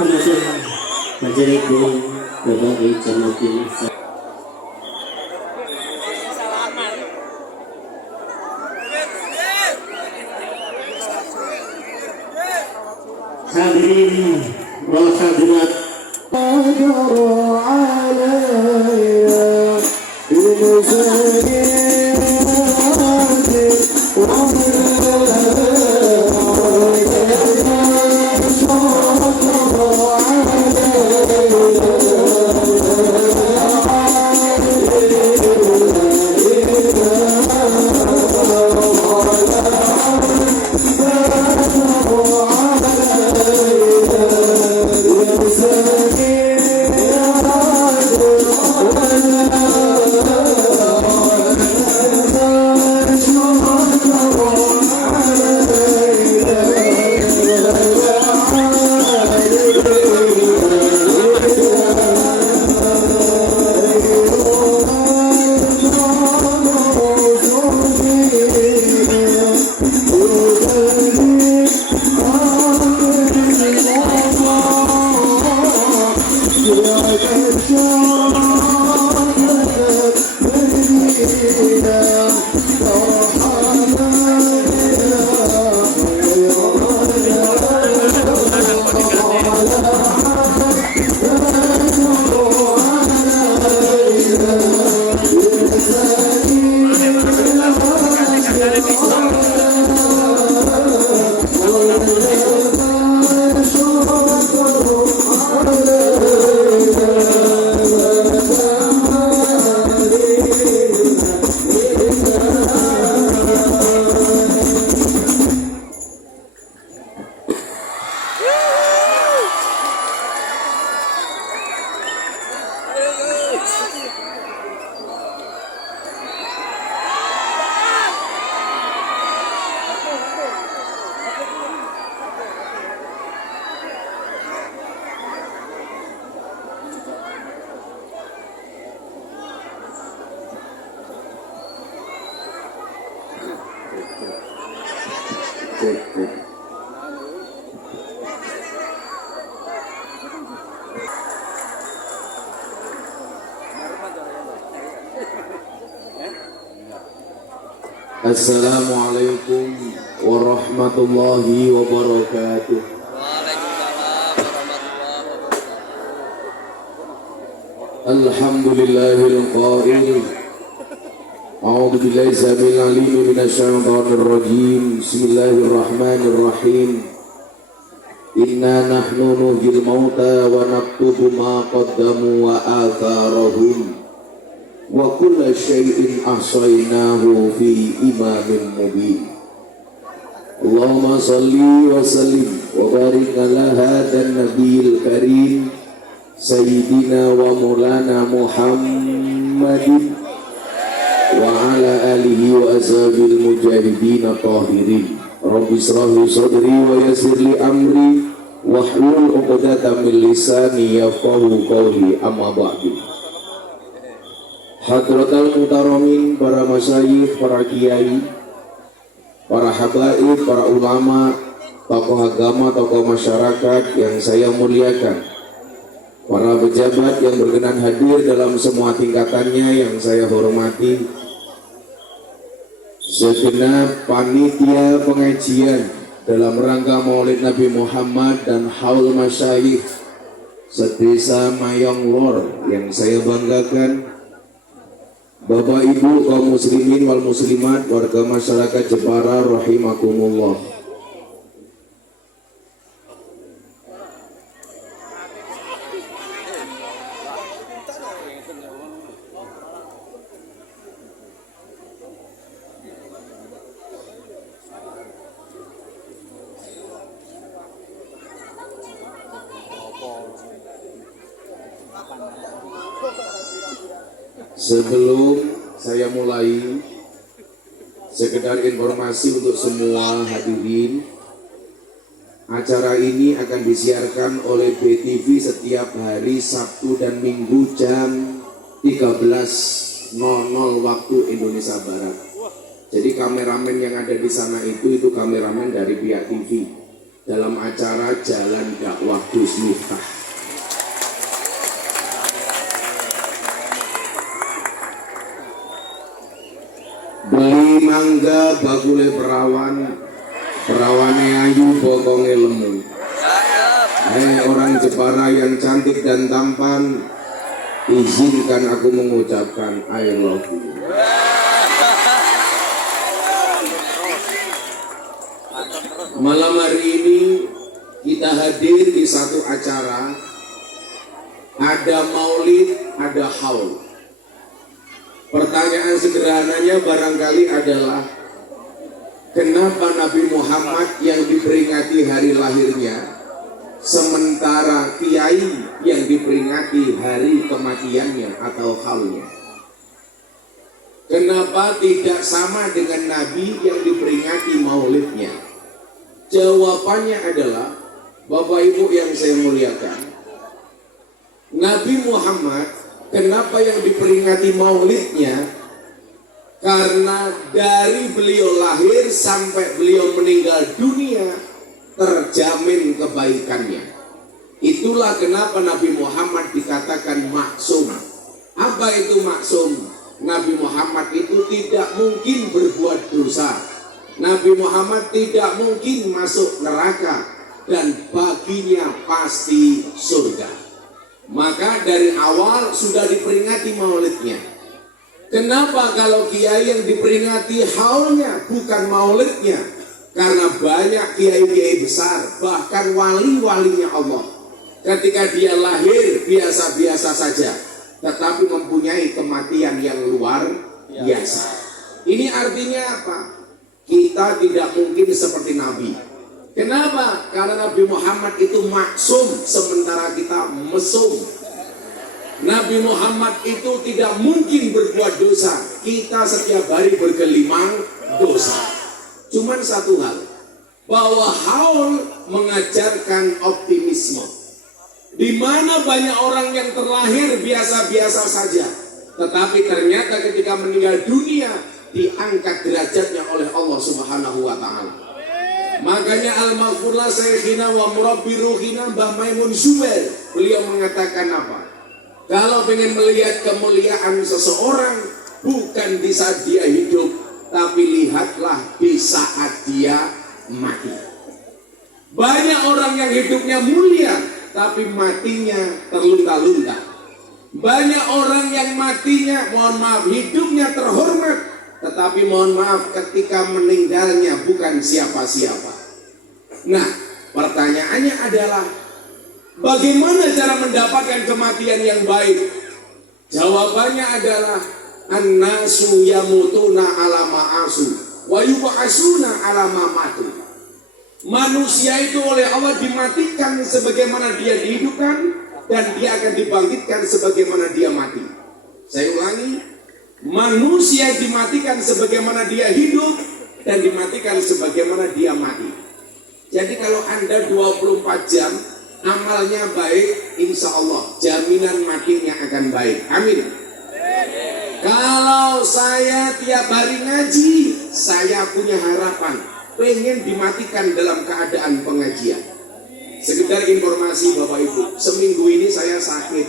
Kemudian menjadi berbagai jenis hadirin wal hadirat Assalamualaikum warahmatullahi wabarakatuh. Alhamdulillahil qail. A'udzu billahi samil alim minasy syaithanir rajim. Bismillahirrahmanirrahim. Inna nahnu nuhyil mauta wa naktubu ma qaddamu wa atharahum. Wa kulla syai'in ahsaynahu fi imamin mubin. Allahumma salli wa sallim wa barik ala hadan nabiyil karim sayyidina wa maulana Muhammadin wa ala alihi wa ashabil mujahidin tahirin. Rabbi israh li sadri wa yassir li amri wahlul 'uqdatam min lisani yafqahu qawli, amma ba'du. Hadratul Muhtaramin, para masyayikh, para kiai, para habaib, para ulama, tokoh agama, tokoh masyarakat yang saya muliakan, para pejabat yang berkenan hadir dalam semua tingkatannya yang saya hormati, segenap panitia pengajian dalam rangka Maulid Nabi Muhammad dan haul masyayikh sedesa Mayong Lor yang saya banggakan, Bapak Ibu kaum muslimin wal muslimat, warga masyarakat Jepara rahimakumullah. Sebelum saya mulai, sekedar informasi untuk semua hadirin, acara ini akan disiarkan oleh BTV setiap hari Sabtu dan Minggu jam 13.00 waktu Indonesia Barat. Jadi kameramen yang ada di sana itu kameramen dari pihak TV. dalam acara Jalan Dakwah Gus Miftah. Beli mangga bakule perawan, perawane ayu bokonge lemu. Orang Jepara yang cantik dan tampan, izinkan aku mengucapkan I love you. Malam hari ini kita hadir di satu acara, ada maulid, ada haul. Pertanyaan sederhananya barangkali adalah, kenapa Nabi Muhammad yang diperingati hari lahirnya, sementara kiai yang diperingati hari kematiannya atau haulnya? Kenapa tidak sama dengan Nabi yang diperingati maulidnya? Jawabannya adalah, Bapak Ibu yang saya muliakan, Nabi Muhammad kenapa yang diperingati maulidnya? Karena dari beliau lahir sampai beliau meninggal dunia terjamin kebaikannya. Itulah kenapa Nabi Muhammad dikatakan maksum. Apa itu maksum? Nabi Muhammad itu tidak mungkin berbuat dosa. Nabi Muhammad tidak mungkin masuk neraka dan baginya pasti surga. Maka dari awal sudah diperingati maulidnya. Kenapa kalau kiai yang diperingati haulnya bukan maulidnya? Karena banyak kiai-kiai besar, bahkan wali-walinya Allah, ketika dia lahir biasa-biasa saja, tetapi mempunyai kematian yang luar biasa. Ini artinya apa? Kita tidak mungkin seperti Nabi. Kenapa? Karena Nabi Muhammad itu maksum, sementara kita mesum. Nabi Muhammad itu tidak mungkin berbuat dosa. Kita setiap hari bergelimang dosa. Cuman satu hal, bahwa haul mengajarkan optimisme. Di mana banyak orang yang terlahir biasa-biasa saja, tetapi ternyata ketika meninggal dunia diangkat derajatnya oleh Allah Subhanahu wa Ta'ala. Makanya al-maghfurlah saykhina wa murabbi ruhina Mbah Maimun Zubair, beliau mengatakan apa? Kalau pengen melihat kemuliaan seseorang, bukan di saat dia hidup, tapi lihatlah di saat dia mati. Banyak orang yang hidupnya mulia, tapi matinya terlunta-lunta. Banyak orang yang matinya, mohon maaf, hidupnya terhormat, tetapi mohon maaf ketika meninggalnya bukan siapa-siapa. Nah, pertanyaannya adalah, bagaimana cara mendapatkan kematian yang baik? Jawabannya adalah, an-nasu yamutuna ala ma'asu wa yub'asuna ala ma matu. Manusia itu oleh Allah dimatikan sebagaimana dia dihidupkan, dan dia akan dibangkitkan sebagaimana dia mati. Saya ulangi, manusia dimatikan sebagaimana dia hidup, dan dimatikan sebagaimana dia mati. Jadi kalau Anda 24 jam amalnya baik, insya Allah jaminan matinya akan baik. Amin. Kalau saya tiap hari ngaji, saya punya harapan pengen dimatikan dalam keadaan pengajian. Sekedar informasi Bapak Ibu, seminggu ini saya sakit.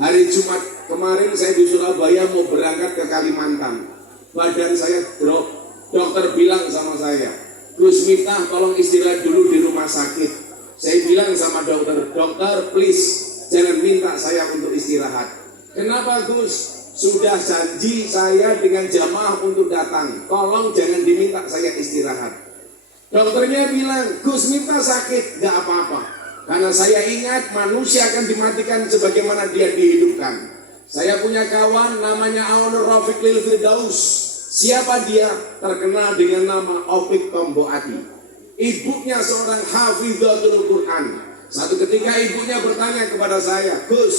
Hari Jumat kemarin saya di Surabaya mau berangkat ke Kalimantan. Badan saya drop. Dokter bilang sama saya, Gus Miftah tolong istirahat dulu di rumah sakit. Saya bilang sama dokter, dokter please jangan minta saya untuk istirahat. Kenapa Gus? Sudah janji saya dengan jamaah untuk datang. Tolong jangan diminta saya istirahat. Dokternya bilang, Gus Miftah sakit, gak apa-apa. Karena saya ingat manusia akan dimatikan sebagaimana dia dihidupkan. Saya punya kawan namanya Aunur Rafiq Lil Firdaus. Siapa dia? Terkenal dengan nama Opik Tomboati. Ibunya seorang hafidhatul Quran. Satu ketika ibunya bertanya kepada saya, Gus,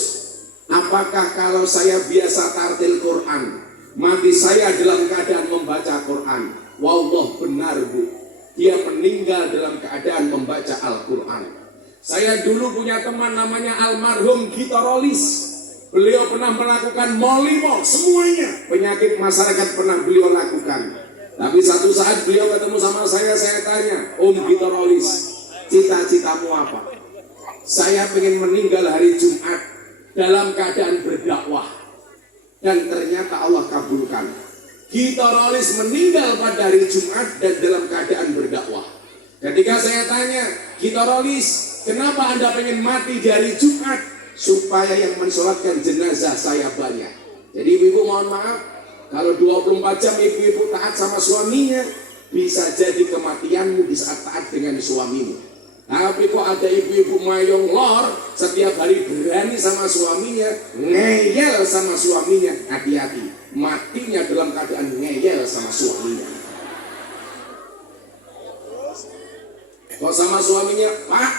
apakah kalau saya biasa tartil Quran, mati saya dalam keadaan membaca Quran? Wallah benar Bu, dia meninggal dalam keadaan membaca Al-Quran. Saya dulu punya teman namanya almarhum Gitarolis. Beliau pernah melakukan molimo, semuanya penyakit masyarakat pernah beliau lakukan. Tapi satu saat beliau ketemu sama saya tanya, Om Gitarolis, cita-citamu apa? Saya pengen meninggal hari Jumat dalam keadaan berdakwah. Dan ternyata Allah kabulkan. Gitarolis meninggal pada hari Jumat dan dalam keadaan berdakwah. Ketika saya tanya, Gitarolis, kenapa Anda pengen mati di hari Jumat? Supaya yang mensolatkan jenazah saya banyak. Jadi ibu-ibu mohon maaf, kalau 24 jam ibu-ibu taat sama suaminya, bisa jadi kematianmu di saat taat dengan suamimu. Tapi kok ada ibu-ibu mayong lor, setiap hari berani sama suaminya, ngeyel sama suaminya, hati-hati, matinya dalam keadaan ngeyel sama suaminya. Kok sama suaminya, Pak,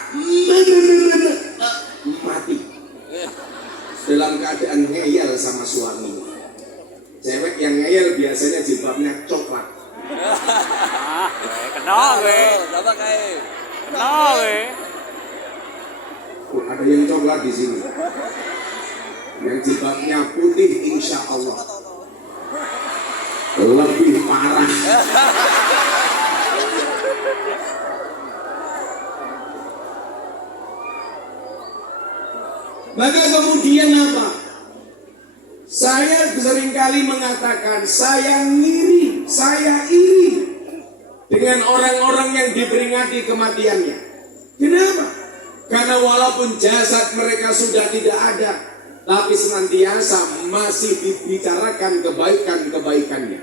mati dalam keadaan ngeyel sama suaminya. Cewek yang ngeyel biasanya jilbabnya coklat. Kenal gue. Kenal gue. Ada yang coklat di sini. Yang jilbabnya putih, insya Allah lebih parah. Maka kemudian apa? Saya seringkali mengatakan saya ngiri, saya iri dengan orang-orang yang diperingati kematiannya. Kenapa? Karena walaupun jasad mereka sudah tidak ada, tapi senantiasa masih dibicarakan kebaikan-kebaikannya.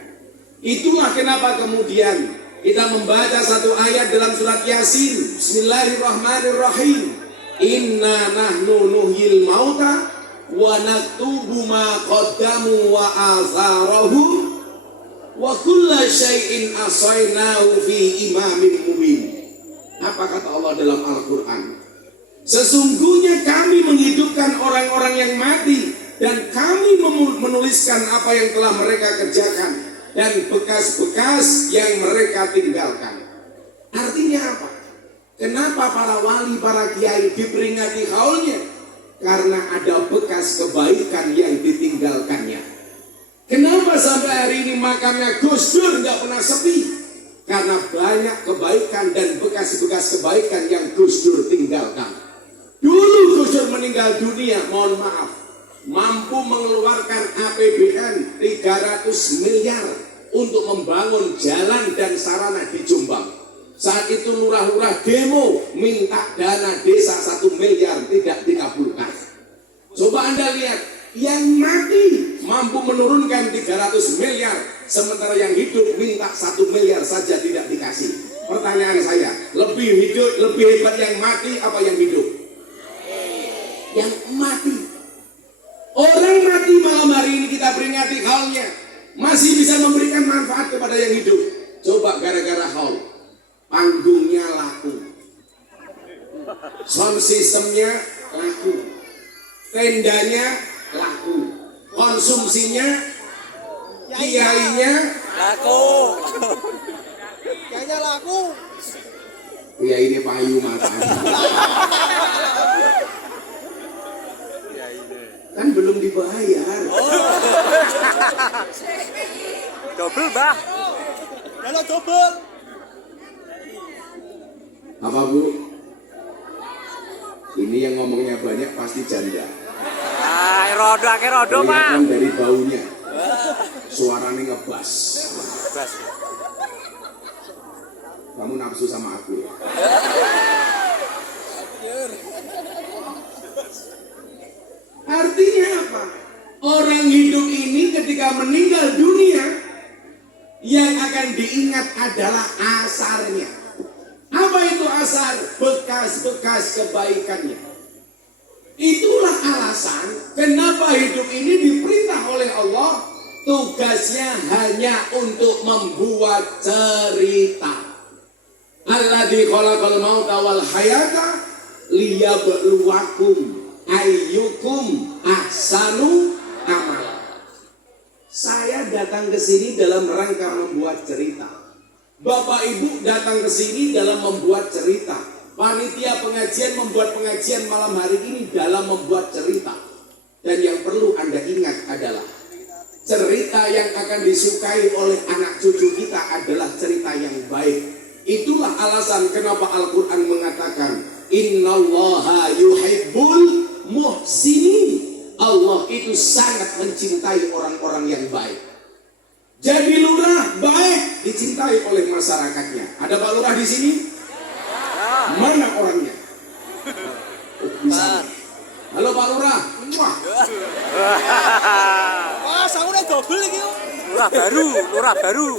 Itulah kenapa kemudian kita membaca satu ayat dalam surat Yasin. Bismillahirrahmanirrahim. Inna nahnu nuhyil mauta wa naktubu ma qaddamu wa atharahum wa kulla syai'in asaynahu fi imamin mubin. Apa kata Allah dalam Al-Quran? Sesungguhnya kami menghidupkan orang-orang yang mati dan kami menuliskan apa yang telah mereka kerjakan dan bekas-bekas yang mereka tinggalkan. Artinya apa? Kenapa para wali, para kiai diperingati haulnya? Karena ada bekas kebaikan yang ditinggalkannya. Kenapa sampai hari ini makamnya Gus Dur nggak pernah sepi? Karena banyak kebaikan dan bekas-bekas kebaikan yang Gus Dur tinggalkan. Dulu Gus Dur meninggal dunia, mohon maaf, mampu mengeluarkan APBN 300 miliar untuk membangun jalan dan sarana di Jombang. Saat itu lurah-lurah demo minta dana desa 1 miliar tidak dikabulkan. Coba Anda lihat, yang mati mampu menurunkan 300 miliar, sementara yang hidup minta 1 miliar saja tidak dikasih. Pertanyaan saya, lebih hebat yang mati apa yang hidup? Yang mati. Orang mati malam hari ini kita peringati haulnya, masih bisa memberikan manfaat kepada yang hidup. Coba gara-gara haul, panggungnya laku, sound systemnya laku, tendanya laku, konsumsinya, kiainya Laku. Kayaknya laku. kiai ini payu mata. Kan belum dibayar. Double, Bah. Kalau double. Apa Bu? Ini yang ngomongnya banyak pasti janda. Ah, rodo, Pak. Kelihatan dari baunya. Suaranya ngebas. Bas. Kamu nafsu sama aku ya? Artinya apa? Orang hidup ini ketika meninggal dunia, yang akan diingat adalah asarnya. Apa itu asar? Bekas-bekas kebaikannya. Itulah alasan kenapa hidup ini diperintah oleh Allah, tugasnya hanya untuk membuat cerita. Alladzi khalaqal mauta wal hayata liyabluwakum ayyukum ahsanu amala. Saya datang ke sini dalam rangka membuat cerita. Bapak Ibu datang ke sini dalam membuat cerita. Panitia pengajian membuat pengajian malam hari ini dalam membuat cerita. Dan yang perlu Anda ingat adalah cerita yang akan disukai oleh anak cucu kita adalah cerita yang baik. Itulah alasan kenapa Al-Quran mengatakan Innallaha yuhibbul muhsinin. Allah itu sangat mencintai orang-orang yang baik. Jadi lurah baik dicintai oleh masyarakatnya. Ada Pak Lurah di sini? Mana orangnya? Bisa. Halo Pak Lurah. Wah. Wah, saungnya double iki. Lurah baru.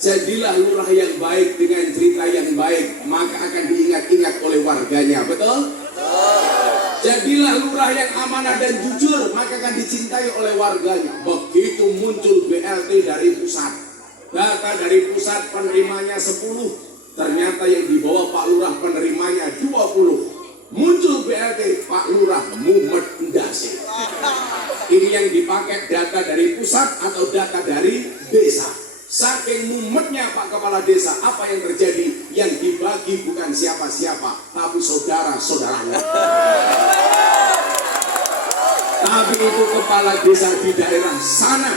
Jadilah lurah yang baik dengan cerita yang baik, maka akan diingat-ingat oleh warganya, betul? Jadilah lurah yang amanah dan jujur, maka akan dicintai oleh warganya. Begitu muncul BLT dari pusat, data dari pusat penerimanya 10, ternyata yang dibawa Pak Lurah penerimanya 20. Muncul BLT Pak Lurah mumet ndase. Ini yang dipakai data dari pusat atau data dari desa. Saking mumetnya Pak Kepala Desa, apa yang terjadi? Yang dibagi bukan siapa-siapa, tapi saudara-saudaranya. Tapi itu kepala desa di daerah sana.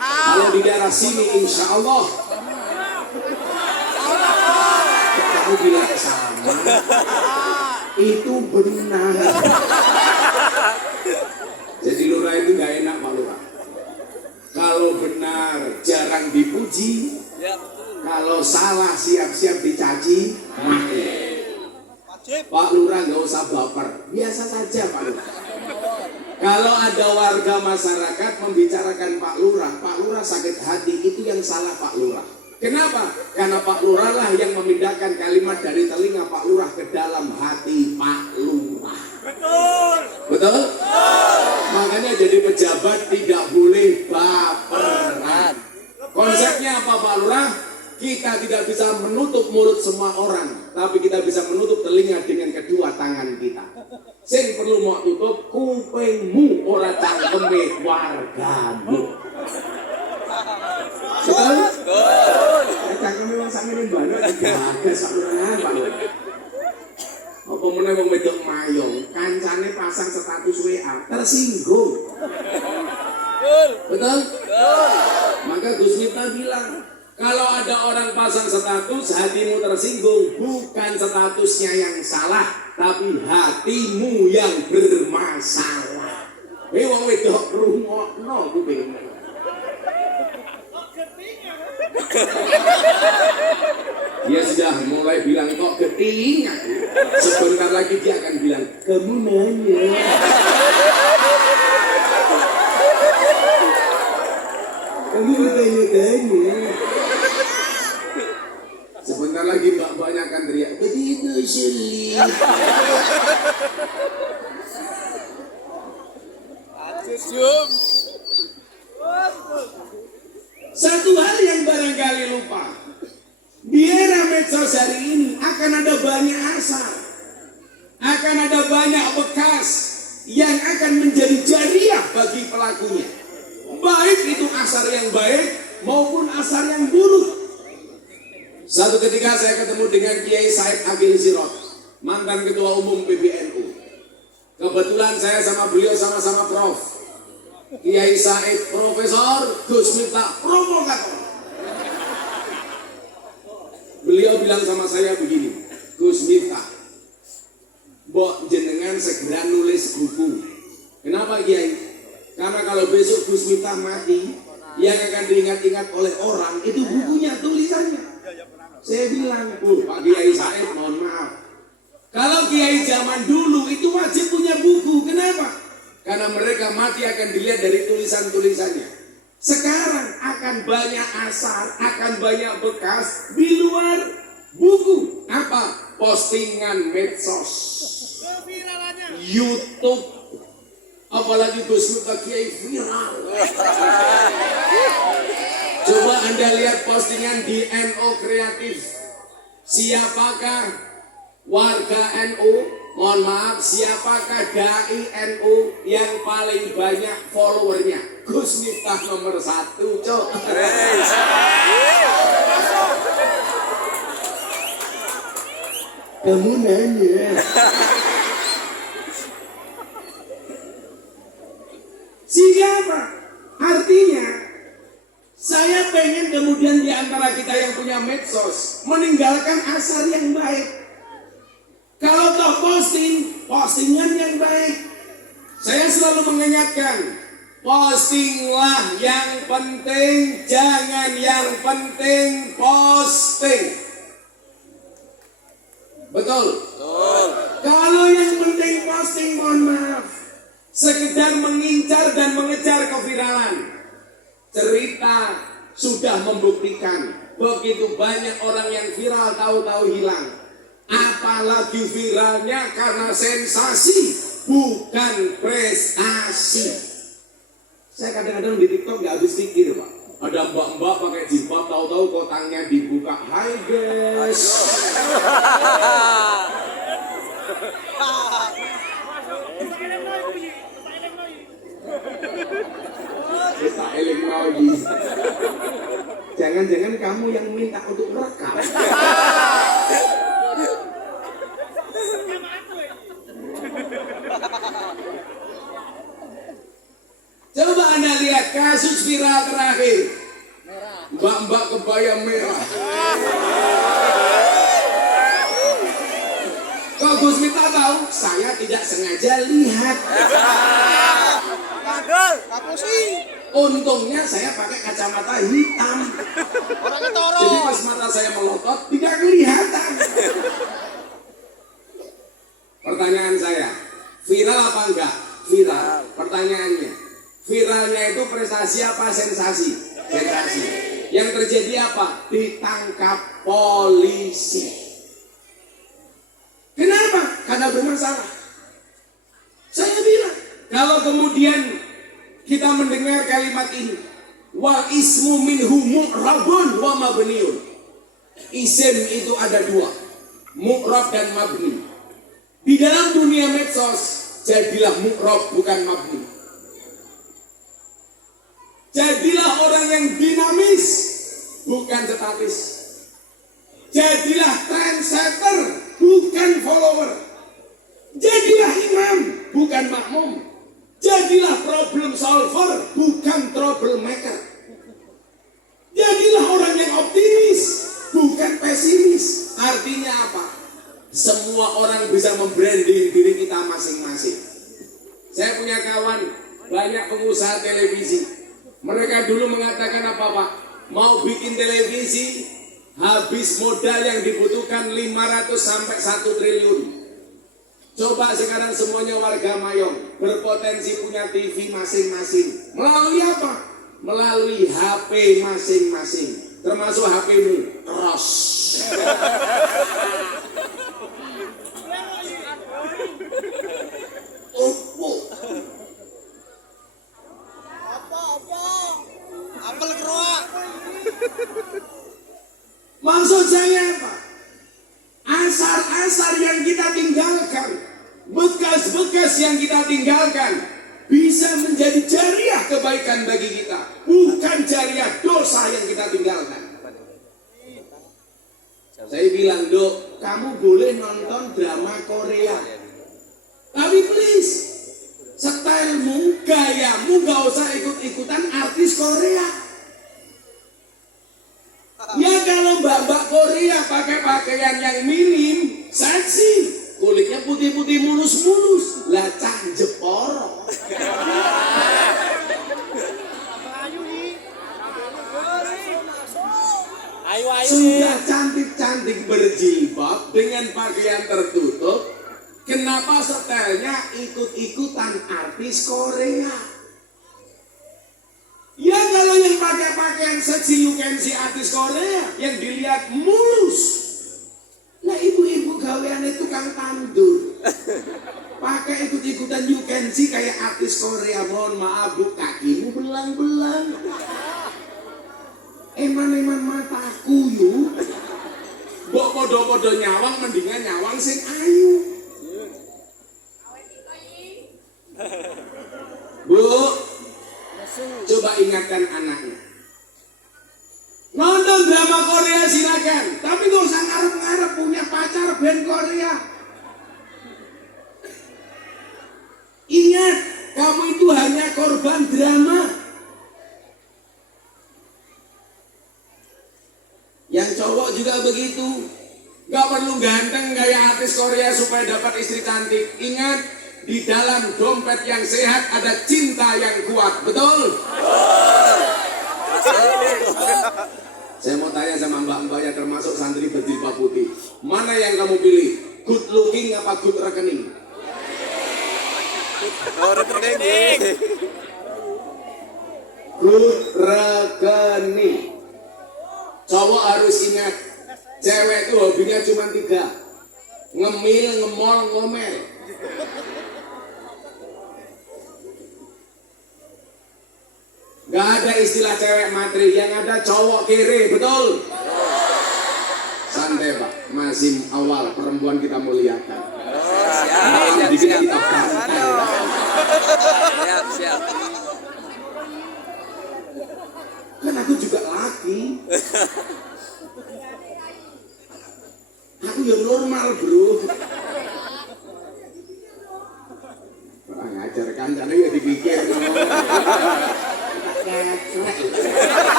Kalau di daerah sini, insya Allah kamu bilang sama. Itu benar. Jadi lurah itu gak enak Pak Lurah. Kalau benar jarang dipuji, kalau salah siap-siap dicaci mati. Pak Lurah nggak usah baper, biasa saja Pak Lurah. Kalau ada warga masyarakat membicarakan Pak Lurah sakit hati, itu yang salah Pak Lurah. Kenapa? Karena Pak Lurah lah yang memindahkan kalimat dari telinga Pak Lurah ke dalam hati Pak Lurah. Betul? Makanya jadi pejabat tidak boleh baperan. Konsepnya apa Pak Lurah? Kita tidak bisa menutup mulut semua orang, tapi kita bisa menutup telinga dengan kedua tangan kita. Sing perlu mau tutup kupingmu, ora cangkeme wargamu. Betul? Cangkeme wong sakmene banget digagas sak lurahan Pak Lurah. Apa meneh wong wedok mayong, kancane pasang status WA, tersinggung. Betul? Maka Gus Miftah bilang, kalau ada orang pasang status, hatimu tersinggung, bukan statusnya yang salah, tapi hatimu yang bermasalah. Wong wedok rungokno kupingmu. Dia sudah mulai bilang kok keting. Sebentar lagi dia akan bilang kamu nanya. Kamu bertanya-tanya. Sebentar lagi mbak-mbaknya akan teriak begitu sulit. Satu hal yang barangkali lupa, di era medsos hari ini akan ada banyak asar, akan ada banyak bekas yang akan menjadi jariah bagi pelakunya. Baik itu asar yang baik maupun asar yang buruk. Satu ketika saya ketemu dengan Kiai Said Agil Sirot, mantan ketua umum PBNU. Kebetulan saya sama beliau sama-sama prof. Kiai Said Profesor, Gus Miftah provokator. Beliau bilang sama saya begini, Gus Miftah, mbok jenengan segera nulis buku. Kenapa Kiai? Karena kalau besok Gus Miftah mati, yang akan diingat-ingat oleh orang itu bukunya, tulisannya. Saya bilang, Pak Kiai Said, mohon maaf. Kalau Kiai zaman dulu itu wajib punya buku. Kenapa? Karena mereka mati akan dilihat dari tulisan-tulisannya. Sekarang akan banyak asar, akan banyak bekas di luar buku. Apa? Postingan medsos, YouTube, apalagi Gus Miftah Kiai viral. Coba Anda lihat postingan di NO Kreatif. Siapakah warga NU? Mohon maaf, siapakah dai NU yang paling banyak followernya? Gus Miftah nomor 1, cok. Kamu nanya. Siapa? Artinya Saya pengen kemudian di antara kita yang punya medsos meninggalkan asar yang baik. Kalau toh postingan yang baik. Saya selalu mengingatkan, postinglah yang penting, jangan yang penting posting. Betul? Kalau yang penting posting, mohon maaf, sekedar mengincar dan mengejar keviralan. Cerita sudah membuktikan begitu banyak orang yang viral tahu-tahu hilang. Apalagi viralnya karena sensasi, bukan prestasi. Saya kadang-kadang di TikTok nggak habis pikir, Pak. Ada mbak-mbak pakai jilbab, tahu-tahu kotangnya dibuka. Hai guys. Kita eling lagi. Jangan-jangan kamu yang minta untuk merekam. Coba Anda lihat kasus viral terakhir. Mbak-mbak kebaya merah. Kok Gus Miftah tahu? Saya tidak sengaja lihat. Apa sih? Untungnya saya pakai kacamata hitam. Orang ketoro. Jadi pas mata saya melotot tidak kelihatan. Pertanyaan saya, viral apa enggak? Viral. Pertanyaannya, viralnya itu prestasi apa sensasi? Sensasi. Yang terjadi apa? Ditangkap polisi. Kenapa? Karena bermasalah. Saya bilang, kalau kemudian kita mendengar kalimat ini, wal ismu minhu mu'rabun wa mabniun. Isim itu ada dua, mu'rab dan mabni. Di dalam dunia medsos, jadilah mu'rab bukan mabni. Jadilah orang yang dinamis, bukan statis. Jadilah trendsetter, bukan follower. Jadilah imam, bukan makmum. Jadilah problem solver, bukan troublemaker. Jadilah orang yang optimis, bukan pesimis. Artinya apa? Semua orang bisa membranding diri kita masing-masing. Saya punya kawan, banyak pengusaha televisi. Mereka dulu mengatakan apa Pak? Mau bikin televisi, habis modal yang dibutuhkan 500 sampai 1 triliun. Coba sekarang semuanya warga Mayong berpotensi punya TV masing-masing. Melalui apa? Melalui HP masing-masing. Termasuk HP-mu, Ros. Oppo. Apa? Apel keroak. Maksud saya apa? Asar-asar yang kita tinggalkan, bekas-bekas yang kita tinggalkan, bisa menjadi jariah kebaikan bagi kita, bukan jariah dosa yang kita tinggalkan. Saya bilang, Dok, kamu boleh nonton drama Korea, tapi please, stylemu, gayamu gak usah ikut-ikutan artis Korea. Ya kalau mbak-mbak Korea pakai pakaian yang minim, seksi, kulitnya putih-putih mulus-mulus, lah cah Jeporo. Sudah cantik-cantik berjilbab dengan pakaian tertutup, kenapa stylenya ikut-ikutan artis Korea? Ya kalau yang pakai pakaian seksi you can see artis Korea yang dilihat mulus. Nah ibu-ibu gaweannya tukang tandur. Pakai ikut-ikutan you can see kayak artis Korea. Mohon maaf Bu, kakimu belang-belang. Eman-eman mataku yuk. Mbok podo-podo nyawang mendingan nyawang sing ayu. Bu, coba ingatkan anaknya. Nonton drama Korea silakan, tapi gak usah ngarep-ngarep punya pacar band Korea. Ingat, kamu itu hanya korban drama. juga begitu. Gak perlu ganteng kayak artis Korea supaya dapat istri cantik. Ingat, di dalam dompet yang sehat ada cinta yang kuat. Betul? Saya mau tanya sama mbak-mbaknya termasuk santri berjilbab putih. Mana yang kamu pilih? Good looking apa good rekening? Good rekening. Cowok harus ingat, cewek itu hobinya cuma 3. Ngemil, ngemol, ngomel. Gak ada istilah cewek matri, yang ada cowok kere, betul? Santai Pak, masih awal perempuan kita muliakan. Malam dikit kita bangkai. Siap. Kan aku juga laki. Aku yang normal bro. Orang ngajar kan, karena ya dipikir.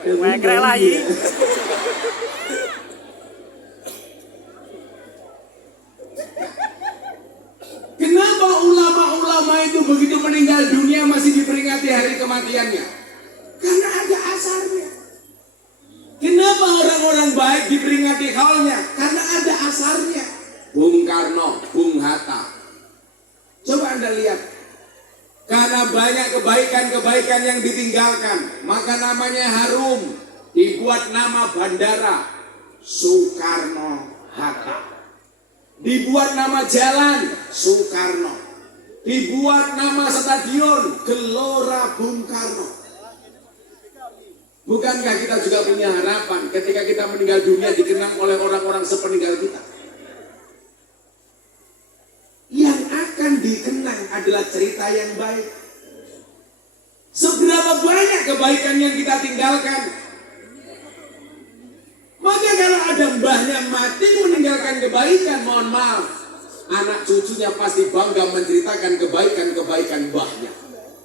Mekrek lagi. Kenapa ulama-ulama itu begitu meninggal dunia masih diperingati hari kematiannya? Karena ada asarnya. Kenapa orang-orang baik diperingati haulnya? Karena ada asarnya. Bung Karno, Bung Hatta. Coba Anda lihat. Karena banyak kebaikan-kebaikan yang ditinggalkan, maka namanya harum. Dibuat nama bandara Soekarno-Hatta. Dibuat nama jalan Soekarno. Dibuat nama stadion Gelora Bung Karno. Bukankah kita juga punya harapan ketika kita meninggal dunia dikenang oleh orang-orang sepeninggal kita? Yang akan dikenang adalah cerita yang baik. Seberapa banyak kebaikan yang kita tinggalkan. Maka kalau ada mbahnya mati meninggalkan kebaikan, mohon maaf, anak cucunya pasti bangga menceritakan kebaikan-kebaikan mbahnya.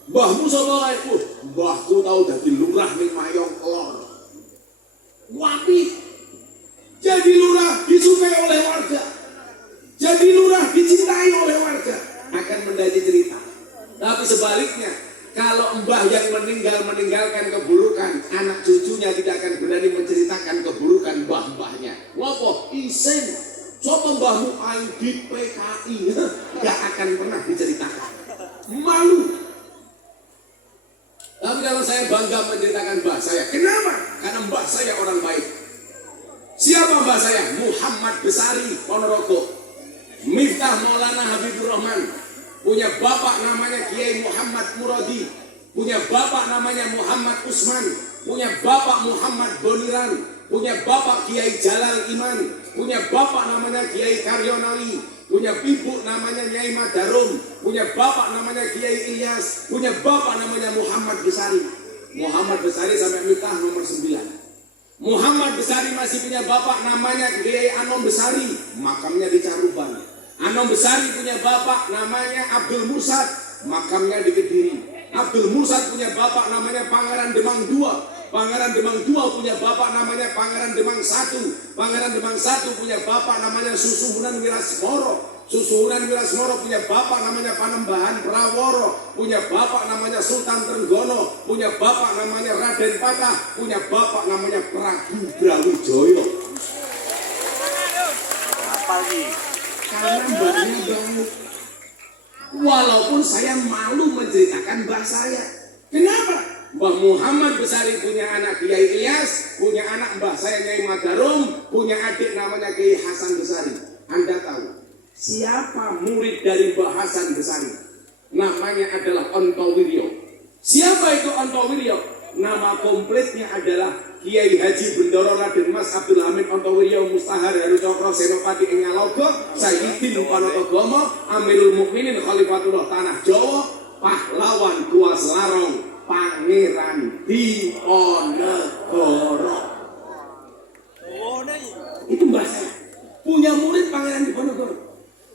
Mbahmu sama kayak, mbahku tahu dari lurah ning Mayong Kelor. Wapi, jadi lurah disukai oleh warga. Jadi lurah dicintai oleh warga, akan menjadi cerita. Tapi sebaliknya, kalau mbah yang meninggalkan keburukan, anak cucunya tidak akan berani menceritakan keburukan mbah-mbahnya. Ngopo isen, coba mbahmu audit PKI, gak akan pernah diceritakan. Malu. Tapi kalau saya bangga menceritakan mbah saya, kenapa? Karena mbah saya orang baik. Siapa mbah saya? Muhammad Besari Ponorogo. Miftah Maulana Habibur Rahman, punya bapak namanya Kiai Muhammad Muradi, punya bapak namanya Muhammad Usman, punya bapak Muhammad Boniran, punya bapak Kiai Jalal Iman, punya bapak namanya Kiai Karyonali, punya ibu namanya Nyai Madarum, punya bapak namanya Kiai Ilyas, punya bapak namanya Muhammad Besari. Muhammad Besari sampai Miftah nomor 9. Muhammad Besari masih punya bapak namanya Kiai Anom Besari, makamnya di Caruban. Anom Besari punya bapak namanya Abdul Mursad, makamnya di Kediri. Abdul Mursad punya bapak namanya Pangeran Demang II. Pangeran Demang II punya bapak namanya Pangeran Demang I. Pangeran Demang I punya bapak namanya Susuhunan Wirasmoro. Susuhunan Wirasmoro punya bapak namanya Panembahan Praworo. Punya bapak namanya Sultan Trenggono. Punya bapak namanya Raden Patah. Punya bapak namanya Prabu Brawijaya. Apa lagi? Karena mbahnya banget. Walaupun saya malu menceritakan mbah saya. Kenapa? Mbah Muhammad Besari punya anak Kiai Ilyas, punya anak mbah saya Nyai Madarum, punya adik namanya Kiai Hasan Besari. Anda tahu siapa murid dari Mbah Hasan Besari? Namanya adalah Ontowiryo. Siapa itu Ontowiryo? Nama komplitnya adalah Kiai Haji Bendoro Raden Mas Abdul Hamid Ontowiryo Mustahar Heru Cokro Senopati ing Ngalogo Sayyidin Panatagomo Amirul Mukminin Khalifatullah Tanah Jawa pahlawan Kuas Larong Pangeran Diponegoro. Itu mbah saya punya murid Pangeran Diponegoro.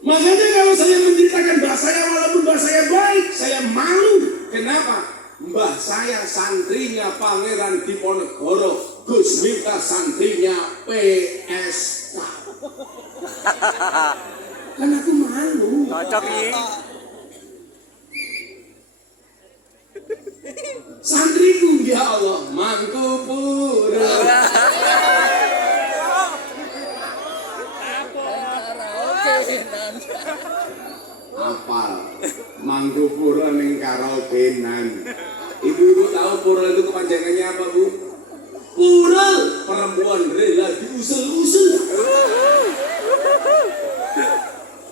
Makanya kalau saya menceritakan mbah saya, walaupun mbah saya baik, saya malu. Kenapa? Mbah saya santrinya Pangeran Diponegoro. Gus Miftah santrinya PSK. Kan aku malu. Cocok ini. Santriku ya Allah, Mangkupura. Apal, Mangkupura ning karaokean. Ibu-ibu tahu pura itu kepanjangannya apa, Bu? Pura, perempuan rela diusul-usul.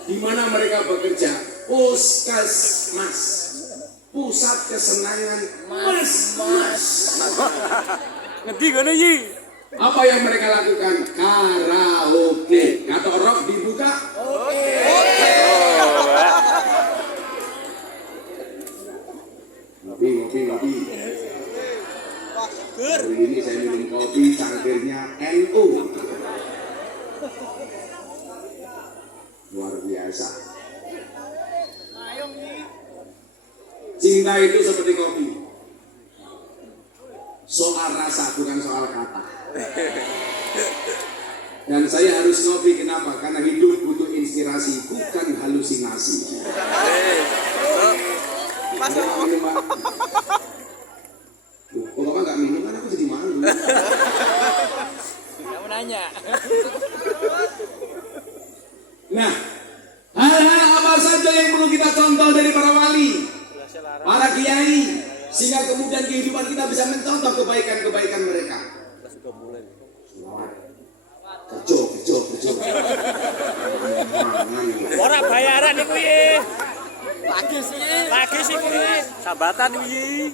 Di mana mereka bekerja? Puskesmas, pusat kesenangan mas. Ngerti gak nih? Apa yang mereka lakukan? Karaoke. Kata rock dibuka. Ngopi. Hari ini saya minum kopi cangkirnya NU. Luar biasa. Cinta itu seperti kopi. Soal rasa bukan soal kata. Dan saya harus ngopi kenapa? Karena hidup butuh inspirasi bukan halusinasi. Masuk. Minum, Pak. Kok Bapak nggak minum kan aku jadi malu. Kamu nanya. Nah, hal-hal apa saja yang perlu kita contoh dari para wali, para kiai, sehingga kemudian kehidupan kita bisa mencontoh kebaikan-kebaikan mereka. Kejo. Orang bayaran nih kuy. Lagi sih kuy. Sabatan kuy.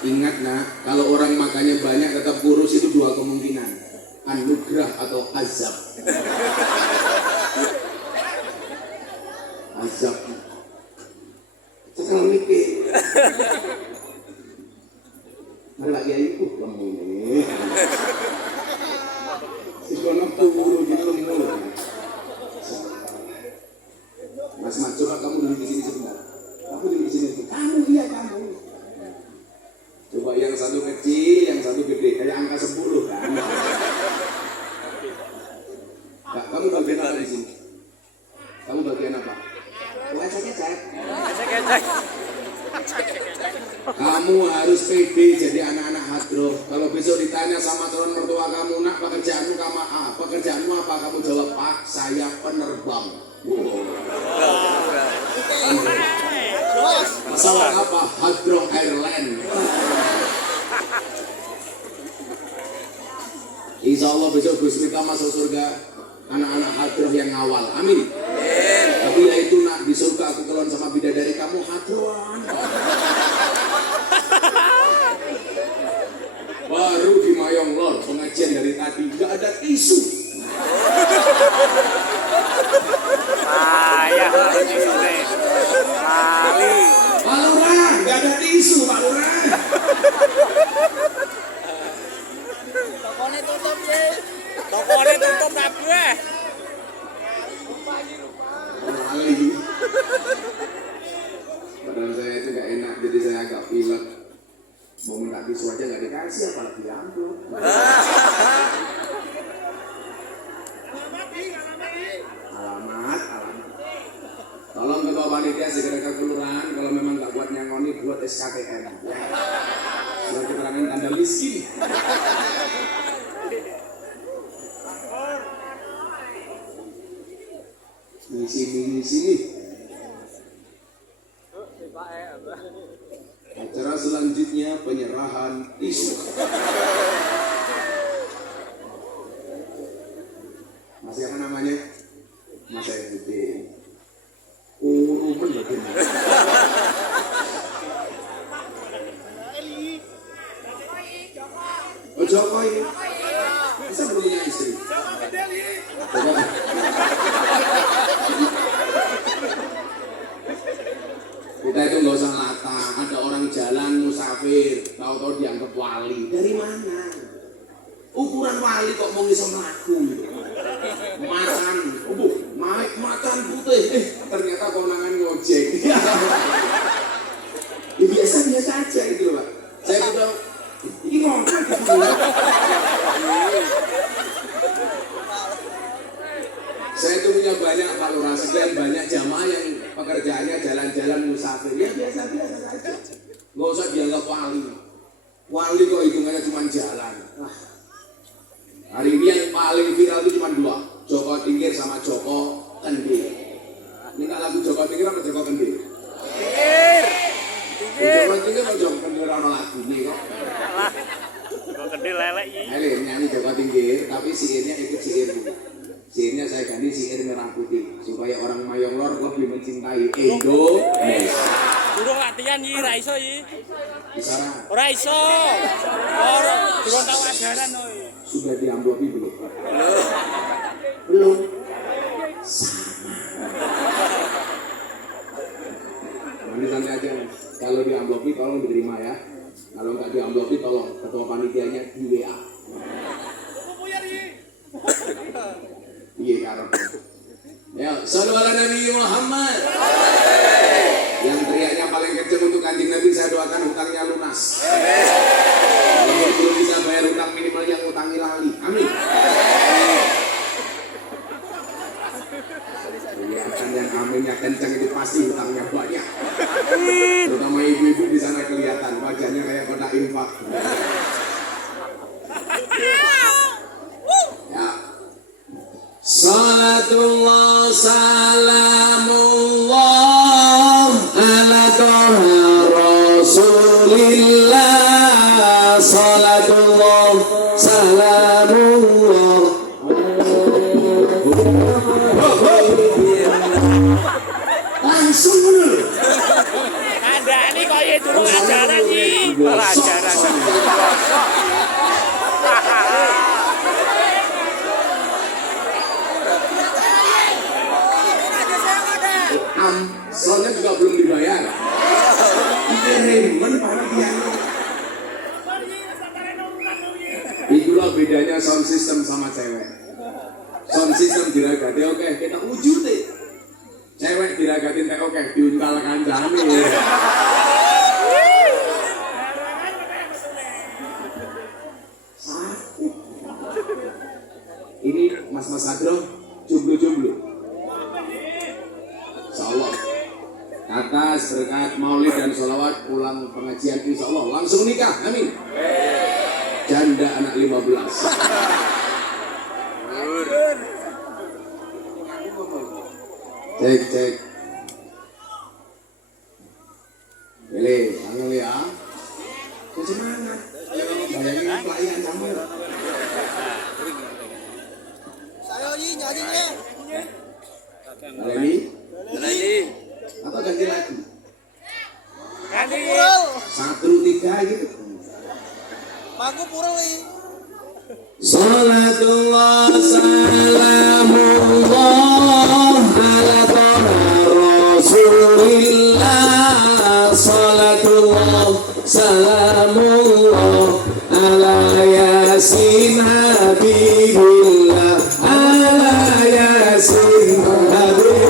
Ingat nak, kalau orang makannya banyak tetap kurus itu dua kemungkinan, anugerah atau azab. Azab. Sekarang mikir. Malah kiai itu kamu ini. Sekolah turu di lemur. Mas coba kamu duduk di sini sebentar. Kamu duduk di sini. Kamu. Coba yang satu kecil, yang satu gede, kayak angka 10 kan. Kak, kamu bagian apa di sini? Kamu bagian apa? Kecek. Kamu harus pede jadi anak-anak hadroh. Kalau besok ditanya sama calon mertua kamu, nak pekerjaanmu kamu apa? Pekerjaanmu apa? Kamu jawab, Pak, saya penerbang. Masalah apa? Hadroh Airline. Insya Allah besok Gus Miftah masuk surga, anak-anak hadroh yang awal. Amin. Tapi ya itu nak, di surga aku kelon sama bidadari kamu hadrohan. Baru di Mayong Lor pengajian dari tadi nggak ada tisu. Ayah tisu nih. Kali. Pak Lurah, nggak ada tisu Pak Lurah. Tokonya tutup kabeh. Kali. Badan saya itu nggak enak, jadi saya agak pilek. Mau minta tisu aja nggak dikasih, apalagi amplop. Alamat. Tolong ketua panitia segera ke kelurahan, kalau memang nggak buat nyangoni, buat SKTM. Surat keterangan tanda miskin. Di sini. Acara selanjutnya penyerahan tisu. Masih apa namanya? Mas Edi. Urumen lagi. Oh Jokowi. Bisa belum punya istri? Coba. Kita itu nggak usah lata. Ada orang jalan musafir, tahu-tahu dianggap wali. Dari mana? Ukuran wali kok mau bisa melaku? Macan, macan putih. Ternyata konangan ngojek. Ya, biasa aja itu loh Pak. Saya sekian banyak jamaah yang pekerjaannya jalan-jalan musafir, ya biasa-biasa saja. Nggak usah dianggap wali. Wali kok hitungannya cuma jalan. Nah, hari ini yang paling viral itu cuma dua, Joko Tingkir sama Joko Kendil. Ini nggak lagu Joko Tingkir apa Joko Kendil? Joko Tingkir apa Joko Kendil orang lagu nih kok? Kok kedil lelek iki. Ayo nyanyi Joko Tingkir, tapi siirnya ikut siir dulu. Siirnya saya ganti siir merah putih supaya orang Mayong Lor lebih mencintai Indonesia. Durung latihan iki ra iso iki. Bisa Ora iso. Ora durung tau ajaran oi. sudah diamplopi belum? Belum. Nanti santai aja. Kalau diamplopi tolong diterima ya. Kalau nggak diamplopi tolong ketua panitianya di WA. Iya karena. Ya, sallu ala Nabi Muhammad. Yang teriaknya paling kenceng untuk Kanjeng Nabi, saya doakan hutangnya lunas. Kalau belum bisa bayar hutang, minimal yang utangi lali. Amin. Kelihatan yang aminnya kenceng itu pasti hutangnya banyak. Terutama ibu-ibu di sana kelihatan wajahnya kayak kotak infak. Ya. Salatullah salamullah ala toha rasulillah. Salatullah salamullah. Langsung dulu. Ada ini kok ya durung ajaran iki. Ora ajaran. Soalnya juga belum dibayar. Kiriman panitia. Itulah bedanya sound system sama cewek. Sound system diragati oke, kita wujud deh. Cewek diragatin teh oke, diuntal kancane. Ini mas-mas Adro, jomblo-jomblo. Insyaallah atas berkat maulid dan sholawat pulang pengajian insyaallah langsung nikah, amin. Janda anak 15. Cek pilih angel ya semangat bayangin pelayan kamu. Saya nyanyinya. Ini atau ganti lagi? Ganti. Purul. 1, 3 gitu. Maku purul nih. Salatullah salamullah ala toha rasulillah. Salatullah salamullah ala yasin habibillah. Ala yasin habibillah.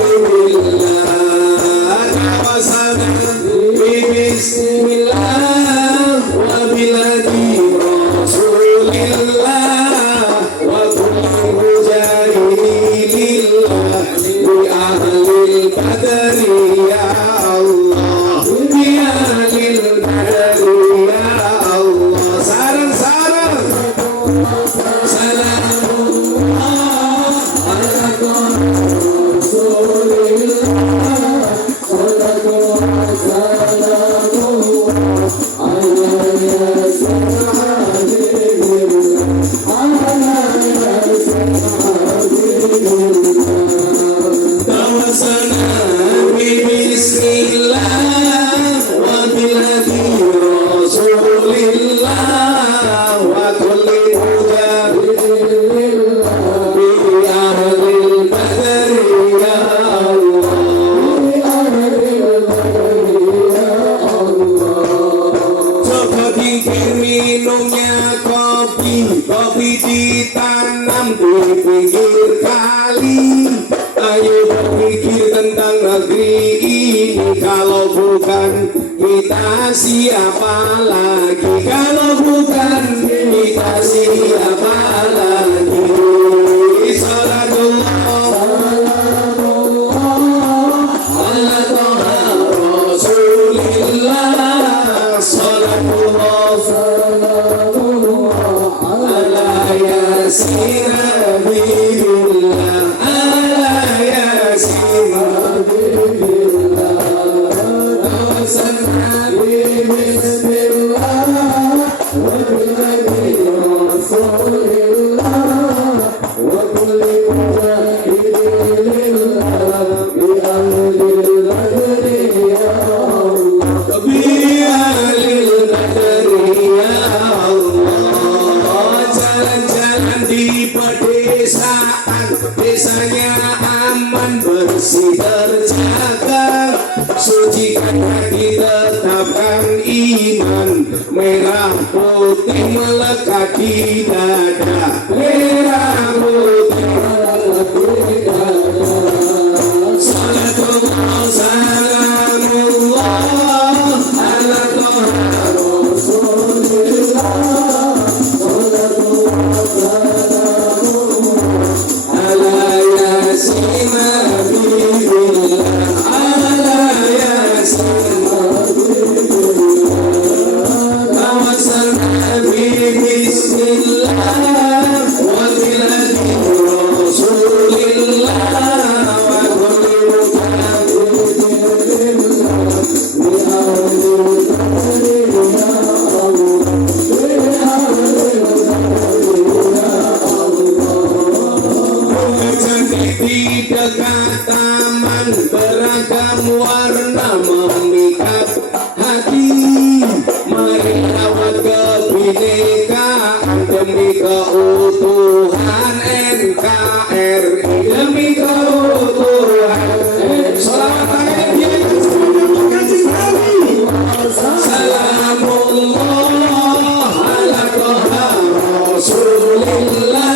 Bismillah wa biladi rasulillah wa kulli mujahidillah bi ahlil badri ya Allah bi ahlil badri ya Allah. Sarang salamullah ala kopi ditanam di pinggir kali. Ayo berpikir tentang negeri ini. Kalau bukan kita siapa lagi? Kalau bukan kita siapa lagi? Salatullah Jalan-jalan di pedesaan, desanya aman bersih terjaga, sucikan hati tetapkan iman, merah putih melekat di dada, merah putih melekat di dada. Salatullah salamullah ala toha rasulillah. Di dekat taman beragam warna memikat hati, mari rawat kebinekaan demi keutuhan NKRI, demi keutuhan. Selamat Salamullah ala toha rasulillah.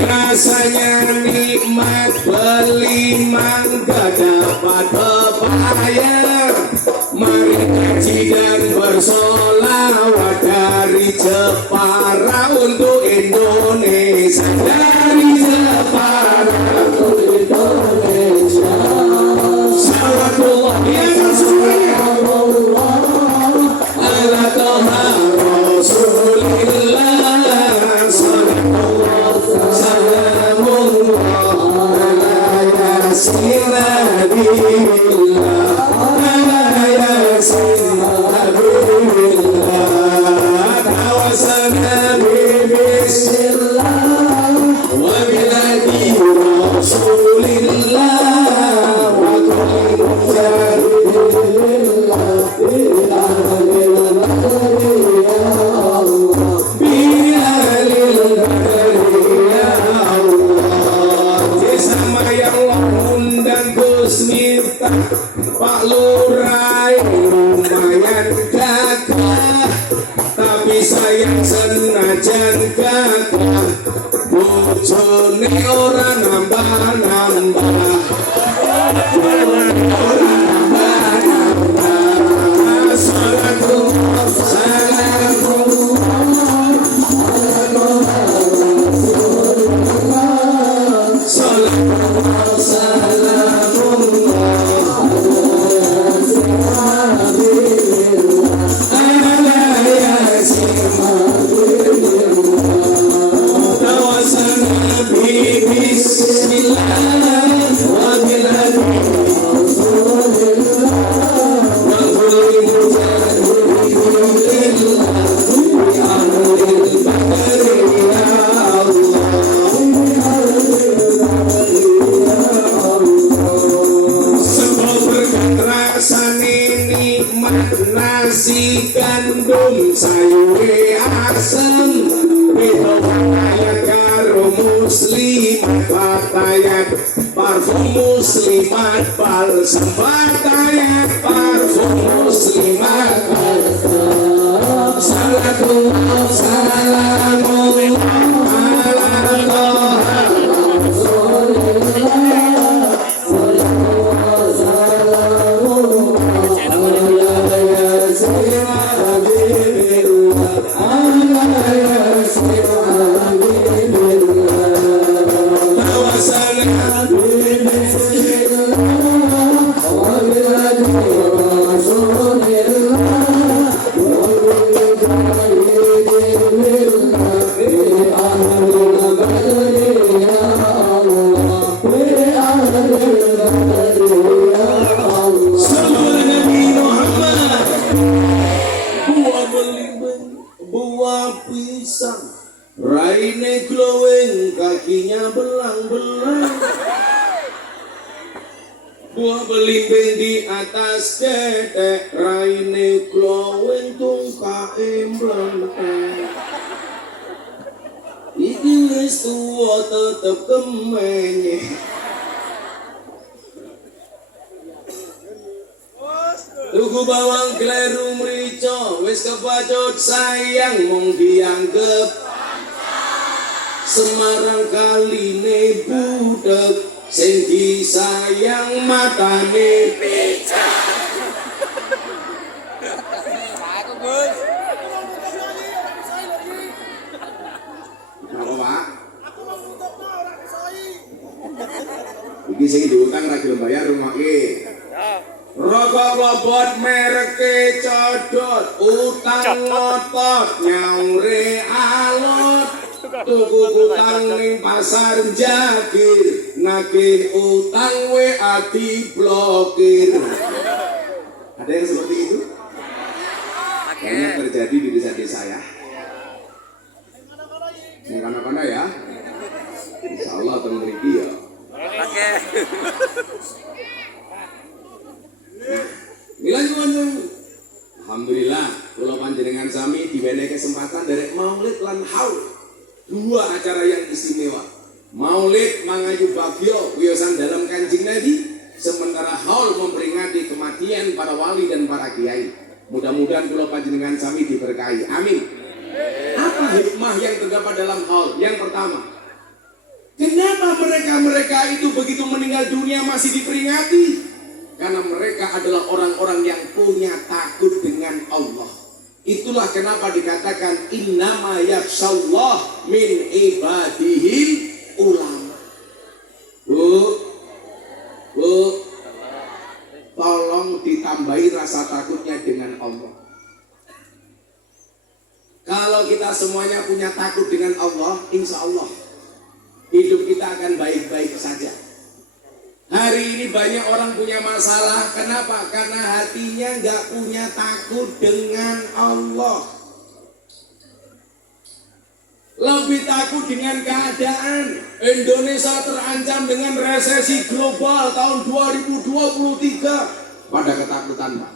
Rasanya nikmat, beli mangga dapat pepaya. Mari ngaji dan bersolawat dari Jepara untuk Indonesia, dari Jepara untuk Indonesia. Salawatullah ya semuanya ala toha rasulillah. Pak Lurah lumayan gagah, tapi sayang senajan gagah, bojone ora nambah-nambah. Salamullah nasi gandum sayure asem, beda pakaian karo muslimat, pakaian parfum muslimat balsam, pakaian parfum muslimat balsam. Salamullah salamullah ala Buah pisang, raine glowing, kakinya belang-belang. Buah belimbing di atas dedek, raine glowing, tungkae mlenteng. Iki wis tuwa tetep kemenye. Tuku bawang kleru mrica wis kepacut sayang mung dianggep Semarang kaline budek sing disayang matane becak. Aku Gus. Apa Pak? Aku mau nutupno ora kesoi. Iki sing diutang ra gelem bayar rumokke. Rokok lobot mereke codot, utang ngotot nyaure alot. Tuku utang ning pasar Jagir, nagih utang WA diblokir. Ada yang seperti itu? Banyak terjadi di desa-desa ya. Yang kana-kana ya. Insya Allah akan mriki ya. Mila nyuwun. Alhamdulillah kula panjenengan sami diwenehi kesempatan derek Maulid lan Haul. Dua acara yang istimewa. Maulid mangayu bagyo wiyosan dalam Kanjeng Nabi, sementara Haul memperingati kematian para wali dan para kiai. Mudah-mudahan kula panjenengan sami diberkahi. Amin. Apa hikmah yang terdapat dalam Haul? Yang pertama, kenapa mereka itu begitu meninggal dunia masih diperingati? Karena mereka adalah orang-orang yang punya takut dengan Allah. Itulah kenapa dikatakan innama yakhshallah min ibadihil ulama. Bu, tolong ditambahi rasa takutnya dengan Allah. Kalau kita semuanya punya takut dengan Allah, insya Allah hidup kita akan baik-baik saja. Hari ini banyak orang punya masalah. Kenapa? Karena hatinya nggak punya takut dengan Allah. Lebih takut dengan keadaan. Indonesia terancam dengan resesi global tahun 2023. Pada ketakutan Pak.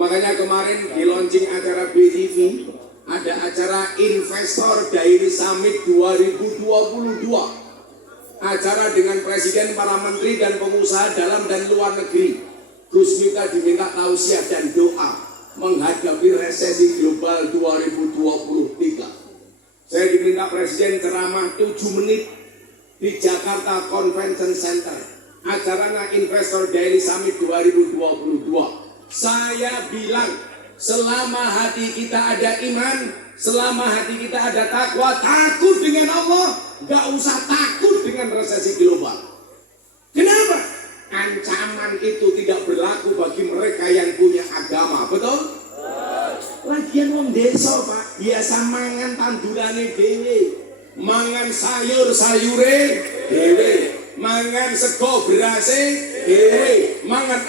Makanya kemarin di launching acara BTV, ada acara Investor Daily Summit 2022. Acara dengan presiden, para menteri dan pengusaha dalam dan luar negeri. Gus Miftah diminta tausiah dan doa menghadapi resesi global 2023. Saya diminta presiden ceramah 7 menit di Jakarta Convention Center. Acaranya Investor Daily Summit 2022. Saya bilang, selama hati kita ada iman, selama hati kita ada takwa, takut dengan Allah, gak usah takut dengan resesi global. Kenapa? Ancaman itu tidak berlaku bagi mereka yang punya agama, betul? Lagian wong desa Pak, biasa mangan tandurane dhewe, mangan sayur-sayure dhewe, mangan sego berase dhewe, mangan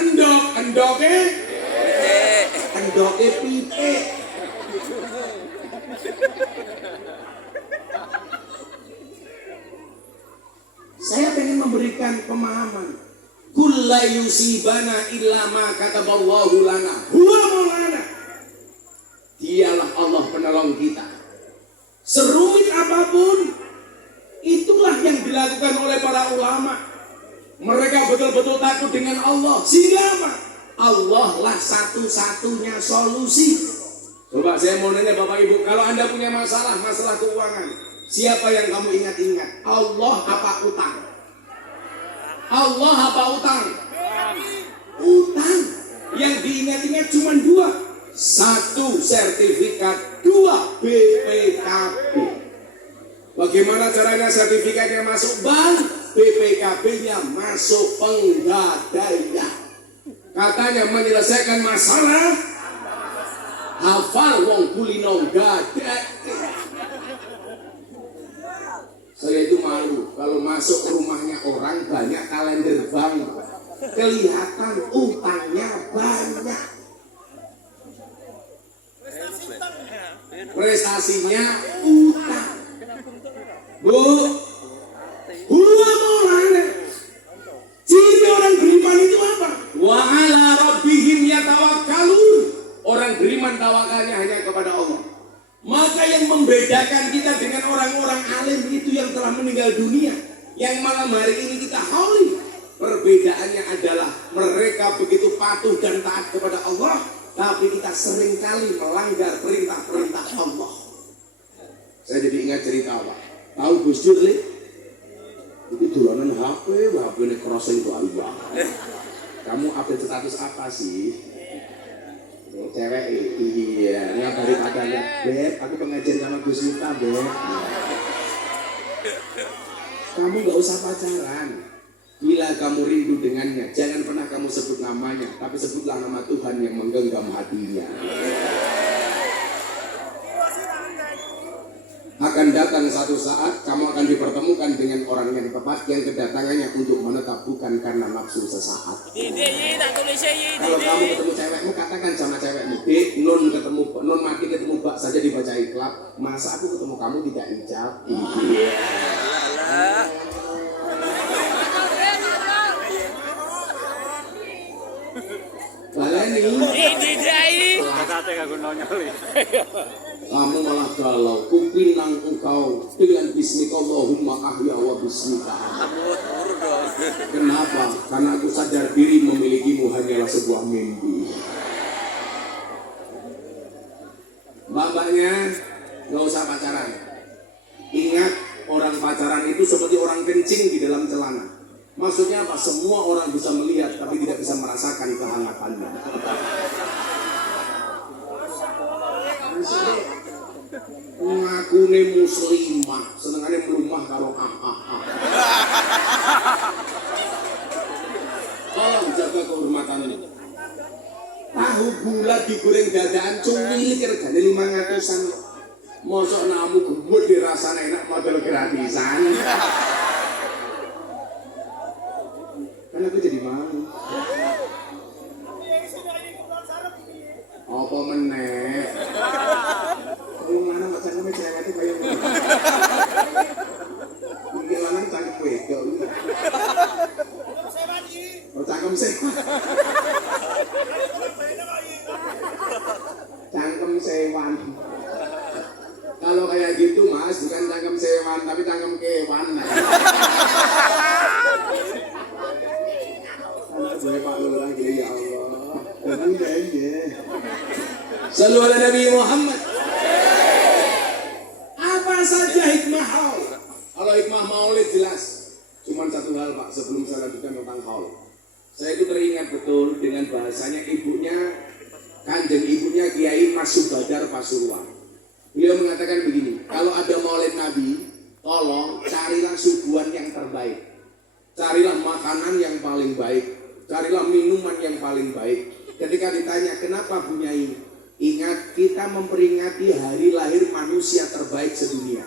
endoke pitik. Saya ingin memberikan pemahaman. Kulla yusibana illa ma kataballahu lana. Huwa maulana. Dialah Allah penolong kita. Serumit apapun, itulah yang dilakukan oleh para ulama. Mereka betul-betul takut dengan Allah. Sehingga apa? Allah lah satu-satunya solusi. Coba saya mau nanya Bapak Ibu, kalau Anda punya masalah keuangan, Siapa yang kamu ingat-ingat? Allah apa utang? Allah apa utang? Utang. Yang diingat-ingat cuma dua. Satu sertifikat, dua BPKB. Bagaimana caranya sertifikatnya masuk bank? BPKB-nya masuk penggadaian. Katanya menyelesaikan masalah. Hafal wong kulino gadai. Saya itu malu kalau masuk ke rumahnya orang banyak kalender bank, kelihatan utangnya banyak. Prestasinya utang. Bu, ciri orang beriman itu apa? Wa ala rabbihim yatawakkalun. Orang beriman tawakalnya hanya kepada Allah. Maka yang membedakan kita dengan orang-orang alim itu yang telah meninggal dunia, yang malam hari ini kita hauli, perbedaannya adalah mereka begitu patuh dan taat kepada Allah, tapi kita seringkali melanggar perintah-perintah Allah. Saya jadi ingat cerita apa? Tahu Gus Dur nih? Itu dolanan HP ini crossing itu Allah. Kamu update status apa sih? Cewek iya, ngabari padanya, Beb, aku pengajian sama Gus Miftah, Beb. Kamu gak usah pacaran. Bila kamu rindu dengannya, jangan pernah kamu sebut namanya, tapi sebutlah nama Tuhan yang menggenggam hatinya. Akan datang satu saat kamu akan dipertemukan dengan orang yang tepat, yang kedatangannya untuk menetap bukan karena nafsu sesaat. Kalau kamu ketemu cewekmu, katakan sama cewekmu, Dek, non mati ketemu bak saja dibaca iklab, masa aku ketemu kamu tidak ijab? Iya. Baleni. Kamu malah galau, kupinang engkau dengan bismika Allahumma ahya wa bismika. Kenapa? Karena aku sadar diri memilikimu hanyalah sebuah mimpi. Bapaknya gak usah pacaran. Ingat, orang pacaran itu seperti orang kencing di dalam celana. Maksudnya apa? Semua orang bisa melihat tapi tidak bisa merasakan kehangatannya. Ngakune muslimah, senengane melumah karo Tolong jaga kehormatan ini. Tahu bulat digoreng dadaan cuwili regane 500-an. Mosok namu gemut dirasane enak model gratisan. Kan aku jadi malu. Apa meneh? Kalau mana macam kami cewek itu kayak mana? Mungkin mana cangkem wedok. Oh cangkem sewan. Cangkem sewan. Kalau kayak gitu mas, bukan cangkem sewan, tapi cangkem kewan. Boleh Pak Lurah gini ya Allah. Sallu ala Nabi Muhammad. Apa saja hikmah haul? Kalau hikmah maulid jelas. Cuma satu hal Pak, sebelum saya lanjutkan tentang haul. Saya itu teringat betul dengan bahasanya ibunya, kanjeng ibunya Kiai Mas Subadar Pasuruan. Beliau mengatakan begini, kalau ada maulid Nabi, tolong carilah suguhan yang terbaik. Carilah makanan yang paling baik. Carilah minuman yang paling baik. Ketika ditanya, kenapa Bu Nyai? Ingat, kita memperingati hari lahir manusia terbaik sedunia.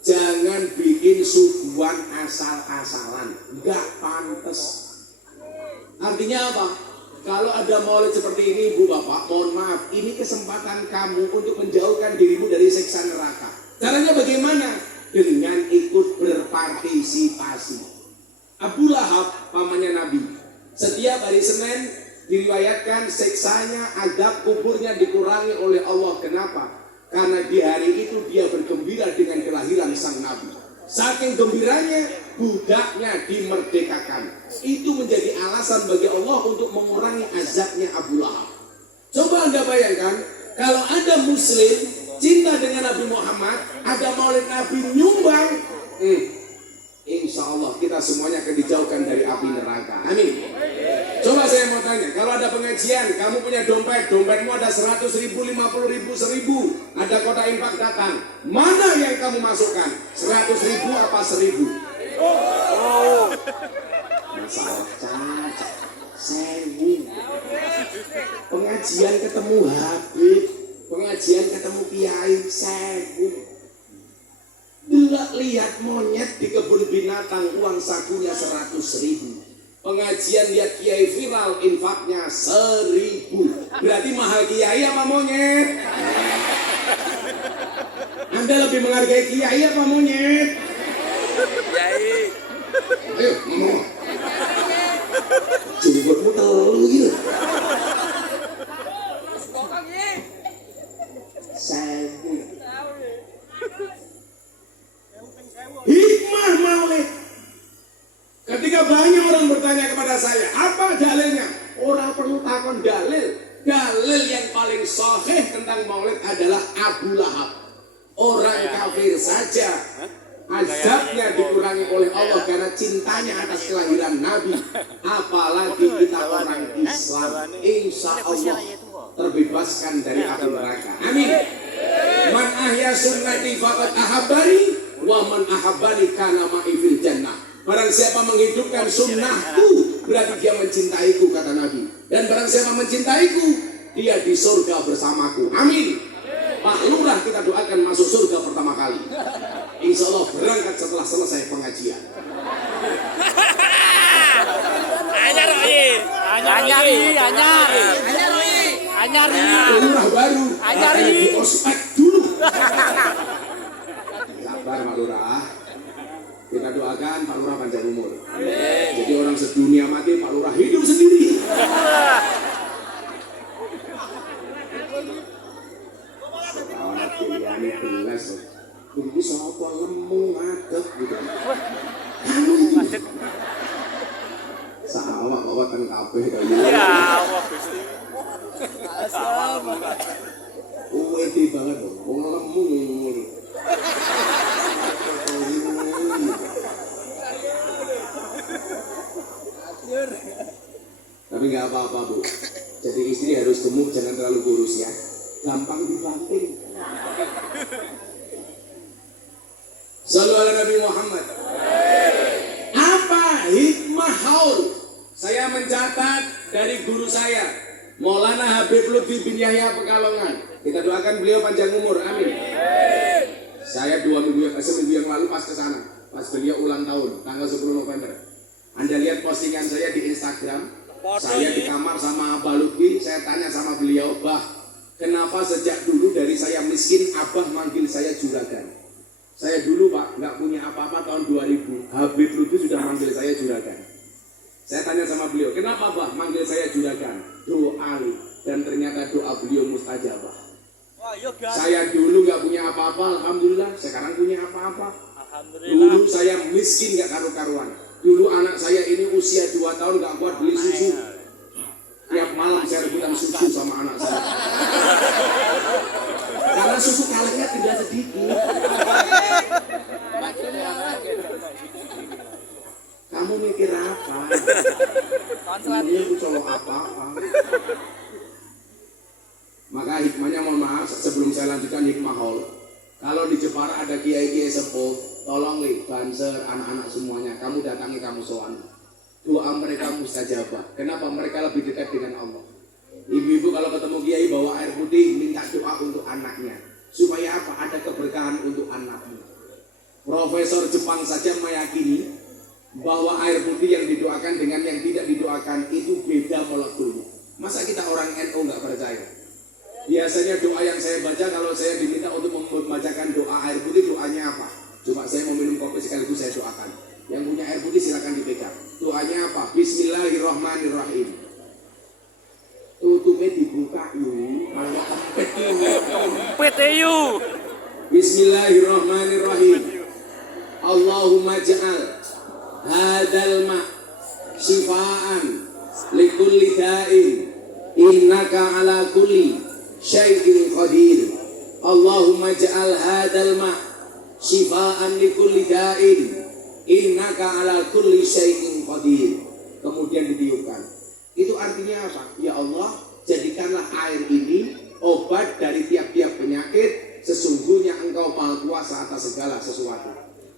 Jangan bikin suguhan asal-asalan. Enggak pantas. Artinya apa? Kalau ada maulid seperti ini, Ibu Bapak, mohon maaf, ini kesempatan kamu untuk menjauhkan dirimu dari siksa neraka. Caranya bagaimana? Dengan ikut berpartisipasi. Abu Lahab, pamannya Nabi, setiap hari Senin diriwayatkan siksanya, adab kuburnya dikurangi oleh Allah. Kenapa? Karena di hari itu dia bergembira dengan kelahiran sang Nabi. Saking gembiranya, budaknya dimerdekakan. Itu menjadi alasan bagi Allah untuk mengurangi azabnya Abu Lahab. Coba Anda bayangkan, kalau ada muslim cinta dengan Nabi Muhammad, ada maulid Nabi nyumbang, insya Allah kita semuanya akan dijauhkan dari api neraka. Amin. Coba saya mau tanya, kalau ada pengajian, kamu punya dompetmu ada 100.000, 50.000, 1.000, ada kota infak datang, mana yang kamu masukkan? 100.000 apa 1.000? Masalah caca, 1.000. Pengajian ketemu Habib, pengajian ketemu Kiai, 1.000. Lihat monyet di kebun binatang, uang sakunya 100.000. Pengajian lihat kiai viral, infaknya 1.000. Berarti mahal kiai apa monyet? Anda lebih menghargai kiai apa monyet? Kiai. Ayo ngomong. Jenggotmu terlalu gitu. Hikmah maulid. Ketika banyak orang bertanya kepada saya, apa dalilnya? Orang perlu takon dalil. Dalil yang paling sahih tentang maulid adalah Abu Lahab. Orang kafir saja azabnya dikurangi oleh Allah karena cintanya atas kelahiran Nabi. Apalagi kita orang Islam, insya Allah terbebaskan dari api neraka. Amin. Man ahya sunnati faqad ahabbani wa man ahabbani kana ma'i fil jannah. Barang siapa menghidupkan sunnahku, berarti dia mencintaiku, kata Nabi. Dan barang siapa mencintaiku, dia di surga bersamaku. Amin. Pak Lurah kita doakan masuk surga pertama kali. Insya Allah berangkat setelah selesai pengajian. Anyari. Lurah baru. Anyari. Di ospek dulu. Sabar Pak Lurah. Kita doakan Pak Lurah panjang umur. Jadi orang sedunia mati, Pak Lurah hidup sendiri. Orang pilihannya jelas. Ini siapa lemu ngadep gitu. Kamu itu. Sawak bawa kan kabeh kayu. Ya Allah Gusti. Uwedi banget dong. Wong lemu ngono. Tapi nggak apa-apa Bu. Jadi istri harus gemuk, jangan terlalu kurus ya. Gampang dibanting. Sallu ala Nabi Muhammad. Apa hikmah haul? Saya mencatat dari guru saya, Maulana Habib Lutfi bin Yahya Pekalongan. Kita doakan beliau panjang umur, amin. Saya seminggu yang lalu pas ke sana, pas beliau ulang tahun, tanggal 10 November. Anda lihat postingan saya di Instagram, saya di kamar sama Abah Lutfi, saya tanya sama beliau, Bah, kenapa sejak dulu dari saya miskin, Abah manggil saya juragan? Saya dulu Pak, nggak punya apa-apa tahun 2000, Habib Lutfi sudah manggil saya juragan. Saya tanya sama beliau, kenapa Bah manggil saya juragan? Doa, dan ternyata doa beliau mustajabah. Saya dulu nggak punya apa-apa, alhamdulillah. Sekarang punya apa-apa. Dulu saya miskin nggak karu-karuan. Dulu anak saya ini usia 2 tahun nggak kuat beli susu. Tiap malam saya rebutan susu sama anak saya. Karena susu kalengnya tidak sedikit. Kamu mikir apa? Ini aku colok apa-apa. Maka hikmahnya, mohon maaf sebelum saya lanjutkan hikmah haul. Kalau di Jepara ada kiai-kiai sepuh, tolong nih banser anak-anak semuanya, kamu datangi, kamu soan. Doa mereka mustajabah. Kenapa? Mereka lebih dekat dengan Allah. Ibu-ibu kalau ketemu kiai bawa air putih, minta doa untuk anaknya. Supaya apa? Ada keberkahan untuk anaknya. Profesor Jepang saja meyakini bahwa air putih yang didoakan dengan yang tidak didoakan itu beda molekulnya. Masa kita orang NU nggak percaya? Biasanya doa yang saya baca kalau saya diminta untuk membacakan doa air putih, doanya apa? Cuma saya mau minum kopi sekaligus saya doakan. Yang punya air putih silakan dipegang. Doanya apa? Bismillahirrahmanirrahim. Tutupnya dibuka yuk. PTU. Bismillahirrahmanirrahim. Allahumma ja'al hadal ma' shifaan likulli da'in innaka ala kulli syai'in qadir Allahumma ja'al hadal ma' shifaan li kulli da'in innaka ala kulli syai'in qadir. Kemudian ditiupkan. Itu artinya apa? Ya Allah, jadikanlah air ini obat dari tiap-tiap penyakit. Sesungguhnya Engkau Maha Kuasa atas segala sesuatu.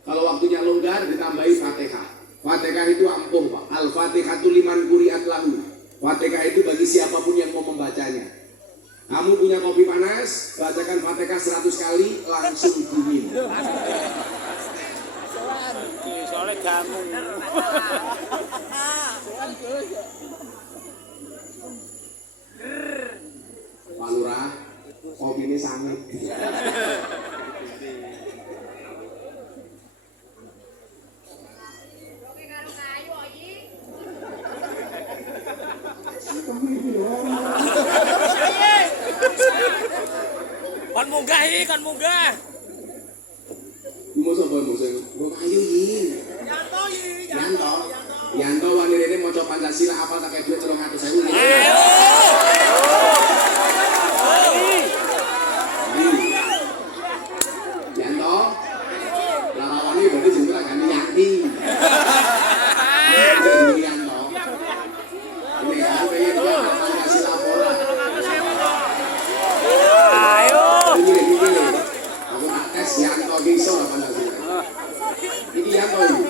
Kalau waktunya longgar ditambahi Fatihah. Fatihah itu ampuh, Pak. Al-Fatihatu liman quri'at lahu. Fatihah itu bagi siapapun yang mau membacanya. Kamu punya kopi panas, bacakan Fatihah 100 kali, langsung dingin. Soalnya kamu. Pak Lurah, kopi ini sangit. Kon munggah iki, kon munggah. Mau sapa mau sing? Wong ayu iki. Yanto iki. Yanto. Yanto wani rene maca Pancasila apa tak kayak duit 300.000. Ayo. Yanto. Larawani berarti jenenge ganti Yanti. Yanto. Ini aku pengen Pancasila ora. Ayo. Gini. Aku tak tes Yanto ki iso apa Pancasila. Iki Yanto iki.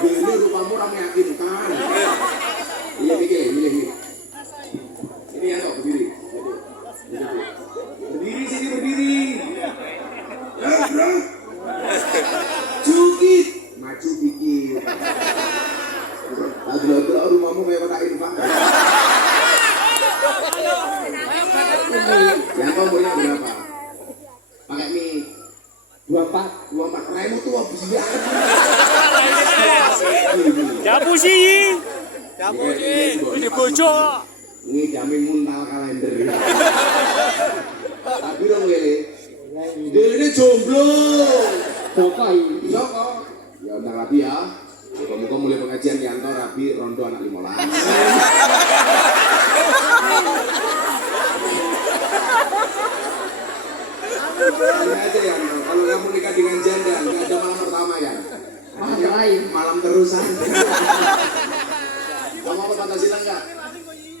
Ini rupamu orang meyakinkan. Iya milih. Ini Yanto berdiri. Berdiri sini berdiri. Bro. Cukit. Maju dikit. Aduh, rumahmu kayak kota infak. Yanto umurnya berapa? Pakai mie 24. Raimu tua biar. Jabu sih. Ini bojo. Ini jamin muntal kalender. Tapi dong Wele. Ini jomblo. Joko. Ya udah rapi ya. Muka-muka mulai pengajian Yanto rapi rondo anak 15. Ini aja ya, kalau kamu nikah dengan janda, nggak ada malam pertama ya. Malam lain, malam terusan. Kamu apa Pancasila enggak?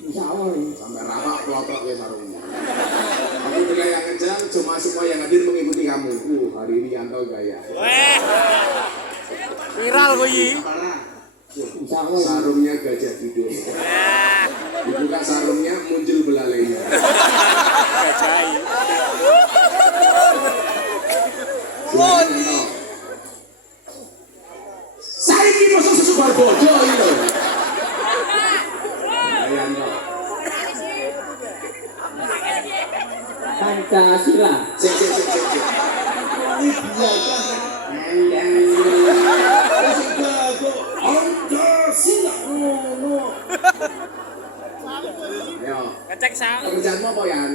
Insya Allah. Sampai rapat kelotok ya sarungnya. Aku bila yang kencang, cuma semua yang hadir mengikuti kamu. Hari ini Yanto gaya. Viral kok iki. Sarungnya gajah tidur. Dibuka sarungnya muncul belalainya. Gajah. Saya ini masuk sesubar bodoh itu. Pancasila. Cek. Ini biasa. Pancasila. No. Ayo. Kecek sang. Kerjaanmu apa Yan?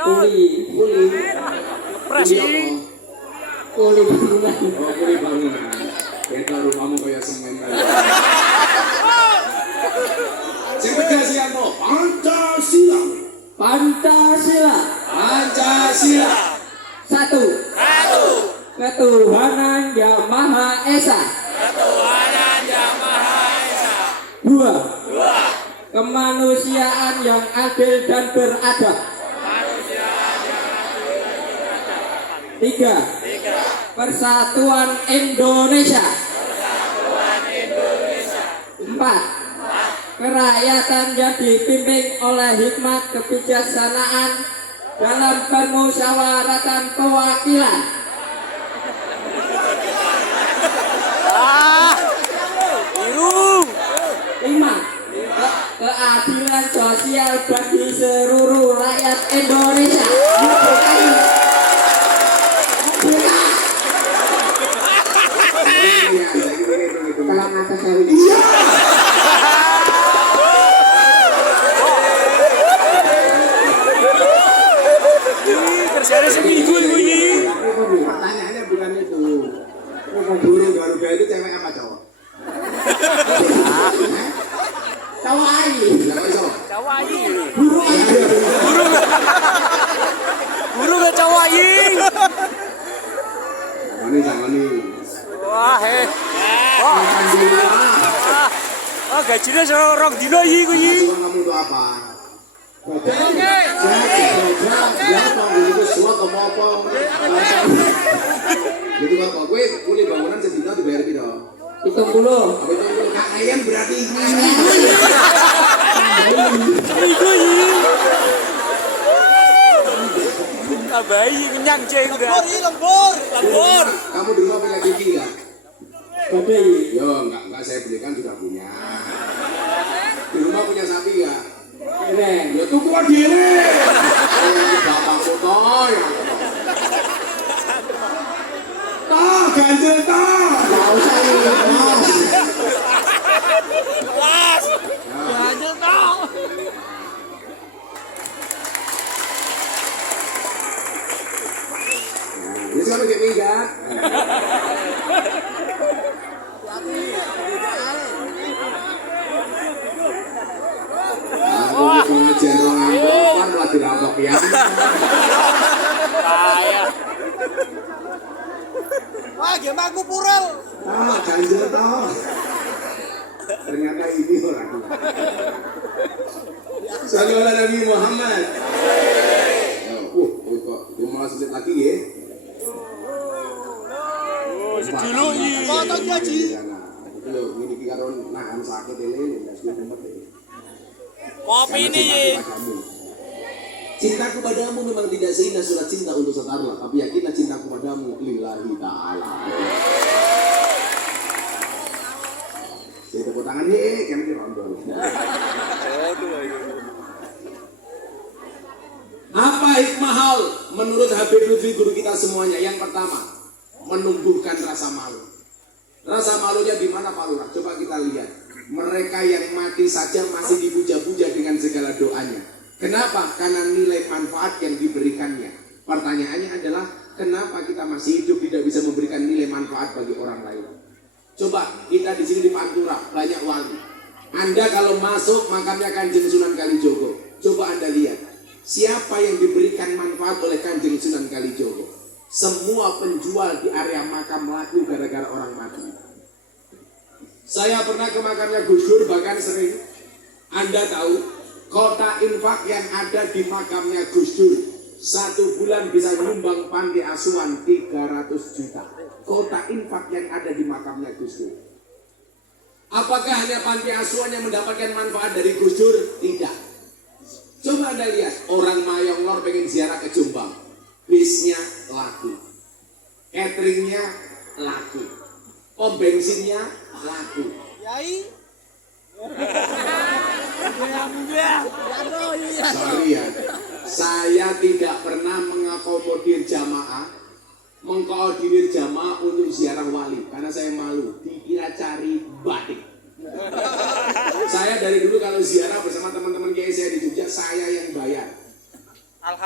Kuli. Presi. Kuli bangunan. Oh, kuli bangunan. Kita rumahmu kayak semen. Sing tegas Yanto. Pancasila. Satu. Ketuhanan Yang Maha Esa. Dua. Kemanusiaan yang adil dan beradab. Tiga. Persatuan Indonesia. Empat. Kerakyatan yang dipimpin oleh hikmat kebijaksanaan dalam permusyawaratan kewakilan. Biru. 5. Keadilan sosial bagi seluruh rakyat Indonesia. Kalau mata saya Kerjanya seminggu ini. Pertanyaannya bukan itu. Burung Garuda itu cewek apa cowok? Kawai. Siapa itu? Kawaii. Burung Guru gak cowok ying. Sama nih. Wah, oh, gajinya seorang dino yi ku yi. Kamu itu apa? Itu apa? Gue kuliah bangunan sedina dibayar piro? 70. Apa itu KKN berarti Seminggu yi. Abai kenyang ceng udah. Lembur. kamu di rumah punya TV nggak? Gede. Yo, enggak saya belikan sudah punya. Di rumah punya sapi nggak? Keren. Ya tuh gua diri. Bapakmu toh ya. Toh, ganjel toh. Gak usah nih, Mas. Kelas. Ganjel tau. Ini siapa kayak minggat? Aku pengajian orang Ambon malah dirampok ya. Ayah. Wah, gimana aku pural. Ah, ganjel toh. Ternyata ini orang. Sallu ala Nabi Muhammad. Kok dia malah sedikit lagi ya? Oh, sedulu yi. Foto Haji. Itu lho, ini karo nahan sakit ini, ya sudah tempat ini. Kopi ini yi. Cintaku padamu memang tidak seindah surat cinta untuk setarlah, tapi yakinlah cintaku padamu lillahi ta'ala. Saya tepuk tangan nih, kami di rondol. Apa hikmah hal menurut Habib Lutfi guru kita semuanya? Yang pertama, menumbuhkan rasa malu. Rasa malunya di mana Pak Lurah? Coba kita lihat. Mereka yang mati saja masih dipuja-puja dengan segala doanya. Kenapa? Karena nilai manfaat yang diberikannya. Pertanyaannya adalah, kenapa kita masih hidup tidak bisa memberikan nilai manfaat bagi orang lain? Coba kita di sini di Pantura banyak wali. Anda kalau masuk makamnya Kanjeng Sunan Kalijogo, coba Anda lihat siapa yang diberikan manfaat oleh Kanjeng Sunan Kalijogo. Semua penjual di area makam laku gara-gara orang mati. Saya pernah ke makamnya Gus Dur, bahkan sering. Anda tahu kota infak yang ada di makamnya Gus Dur 1 bulan bisa menyumbang panti asuhan 300 juta. Kota infak yang ada di makamnya Gus Dur. Apakah hanya panti asuhan yang mendapatkan manfaat dari Gus Dur? Tidak. Coba Anda lihat, orang Mayong Lor pengen ziarah ke Jombang, bisnya laku, cateringnya laku, pom bensinnya laku. Yai. Sorry ya, saya tidak pernah mengakomodir jamaah, mengkoordinir jamaah untuk ziarah wali, karena saya malu, dikira cari batik. Saya dari dulu kalau ziarah bersama teman-teman kiai saya di Jogja, saya yang bayar.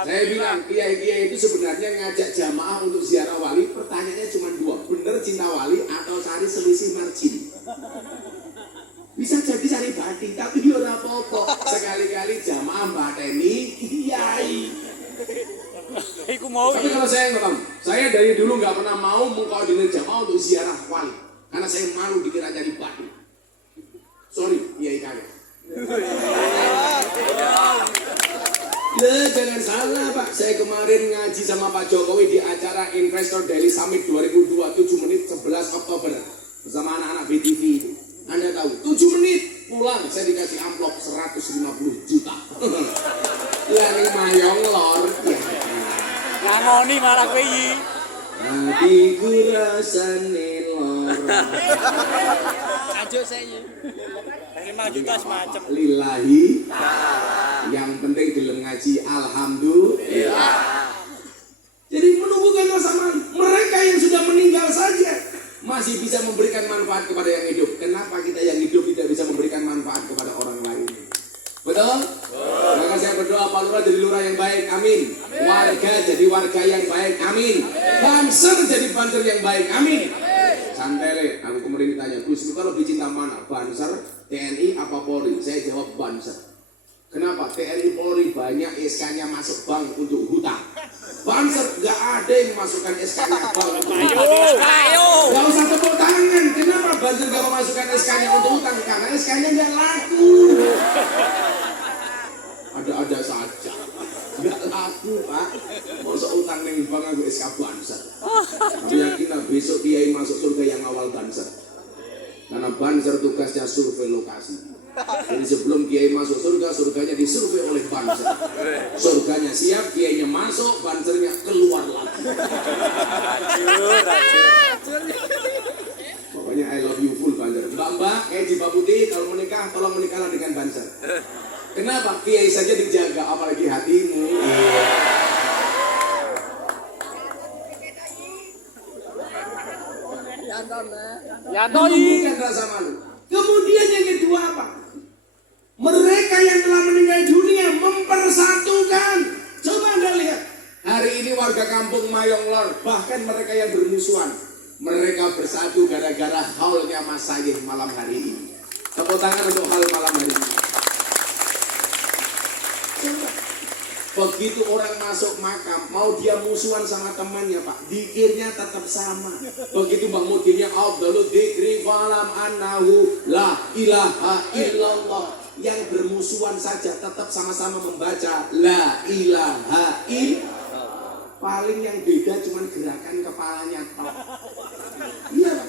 Saya bilang, kiai-kiai itu sebenarnya ngajak jamaah untuk ziarah wali, pertanyaannya cuma 2, bener cinta wali atau cari selisih margin. Bisa jadi cari batik, tapi ora apa-apa. Sekali-kali jamaah mbateni kiai. Iku mau. Tapi kalau saya nggak tahu, saya dari dulu nggak pernah mau mengkoordinir jamaah untuk ziarah wali, karena saya malu dikira cari batik. Sorry, kiai kaya. Jangan salah Pak, saya kemarin ngaji sama Pak Jokowi di acara Investor Daily Summit 2002, 7 menit 11 Oktober bersama anak-anak BTV itu. Anda tahu, 7 menit pulang saya dikasih amplop 150 juta. Yang Mayong Lor. Ngangoni marah kowe iki. Hatiku rasane lor. Lanjut saya. 5 juta semacam. Lillahi. Yang penting gelem ngaji alhamdulillah. Jadi menumbuhkan rasa malu. Mereka yang sudah meninggal saja masih bisa memberikan manfaat kepada yang hidup. Kenapa kita yang hidup tidak bisa memberikan manfaat kepada orang lain? Betul? Maka saya berdoa Pak Lurah jadi lurah yang baik, amin. Warga jadi warga yang baik, amin. Banser jadi banser yang baik, amin. Santai, aku kemarin ditanya, Gus, lu kalau dicinta mana? Banser, TNI, apa Polri? Saya jawab Banser. Kenapa? TNI Polri banyak SK-nya masuk bank untuk hutang. Banser nggak ada yang masukkan SK-nya bank untuk hutang. Ayo. Gak usah tepuk tangan. Kenapa Banser nggak memasukkan SK-nya untuk hutang? Karena SK-nya nggak laku. Ada-ada saja. Nggak laku, Pak. Masa utang neng bank aku SK Banser. Tapi yakin besok Kiai masuk surga yang awal Banser. Karena Banser tugasnya survei lokasi. Jadi sebelum Kiai masuk surga, surganya disurvei oleh Banser. Surganya siap, Kiainya masuk, Bansernya keluar lagi. Pokoknya I love you full Banser. Mbak-mbak, kayak Jiba Putih, kalau menikah, tolong menikahlah dengan Banser. Kenapa? Kiai saja dijaga, apalagi hatimu. Ya Menumbuhkan rasa malu. Kemudian yang kedua apa? Mereka yang telah meninggal dunia mempersatukan. Coba Anda lihat. Hari ini warga kampung Mayong Lor, bahkan mereka yang bermusuhan, mereka bersatu gara-gara haulnya Mas Sayyid malam hari ini. Tepuk tangan untuk haul malam hari ini. Coba. Begitu orang masuk makam, mau dia musuhan sama temannya Pak, dikirnya tetap sama. Begitu Bang Mudinnya Abdul Dikri falam annahu la ilaha illallah. Yang bermusuhan saja tetap sama-sama membaca la ilaha illallah. Paling yang beda cuma gerakan kepalanya Pak. Iya Pak.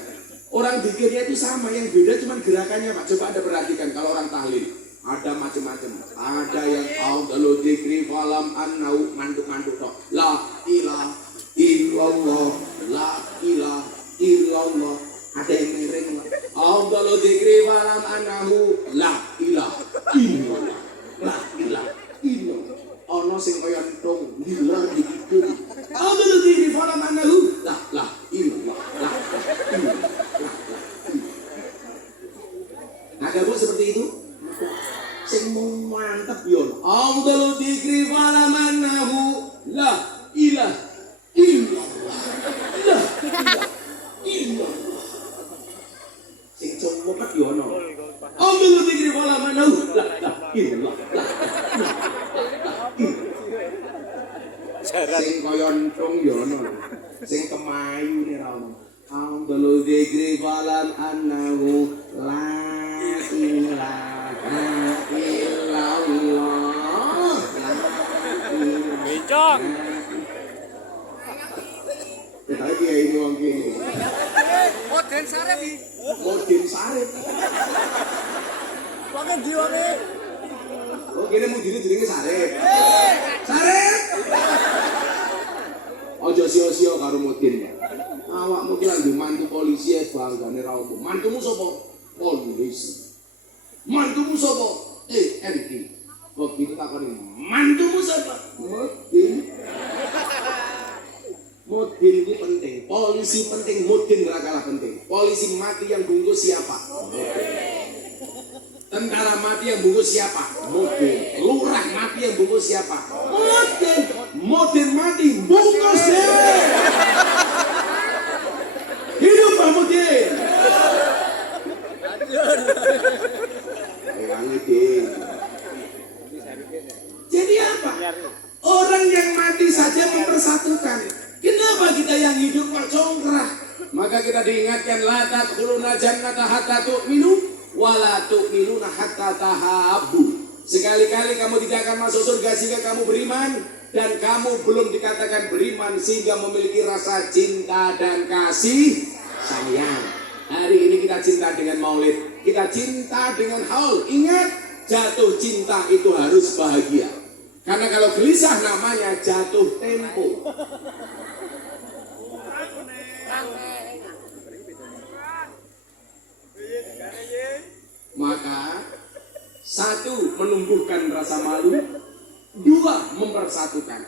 Orang dikirnya itu sama, yang beda cuma gerakannya Pak. Coba Anda perhatikan kalau orang tahlil. Ada macam-macam. Ada yang Abdul Dikri falam annahu mantuk-mantuk tok. La ilaha illallah. La ilaha illallah. Ada yang miring. Abdul Dikri falam annahu la ilaha illallah. La ilaha illallah. Ono sing kaya entung hilang dikidul. Abdul Dikri falam annahu la illallah. La illallah. Ada Bu seperti itu? Sing mantep yo. Abdul Dikri falam annahu la ilaha illallah. La ilaha illallah. Sing cowok yo ono. Abdul Dikri falam annahu la ilaha illallah. Sing kaya entung yo ono. Sing kemayu ne ra ono. Abdul Dikri falam annahu la ilaha illallah. Bencong. Kita kiai ini wong kiai. Moden sarep iki. Modin sarep. Wong ndi wonge? Oh kene mudine jenenge sarep. Sarep. Ojo sio-sio karo mudin. Awakmu ki lan mantu polisi banggane ra opo. Mantumu sapa? Polisi. Mantumu sapa? RT. Begitu takoni. Mantumu sapa? Mudin. Mudin ini penting. Polisi penting, mudin ora kalah penting. Polisi mati yang bungkus siapa? Tentara mati yang bungkus siapa? Mudin. Lurah mati yang bungkus siapa? Mudin. Mudin mati bungkus deh. Hidup Pak Mudin. Jadi apa? Orang yang mati saja mempersatukan. Kenapa kita yang hidup kok congkrah? Maka kita diingatkan la tadkhuluna jannata hatta tu'minu wa la tu'minuna hatta tahabbu. Sekali-kali kamu tidak akan masuk surga sehingga kamu beriman, dan kamu belum dikatakan beriman sehingga memiliki rasa cinta dan kasih sayang. Hari ini kita cinta dengan maulid, kita cinta dengan haul. Ingat, jatuh cinta itu harus bahagia. Karena kalau gelisah namanya jatuh tempo. Maka satu, menumbuhkan rasa malu. Dua, mempersatukan.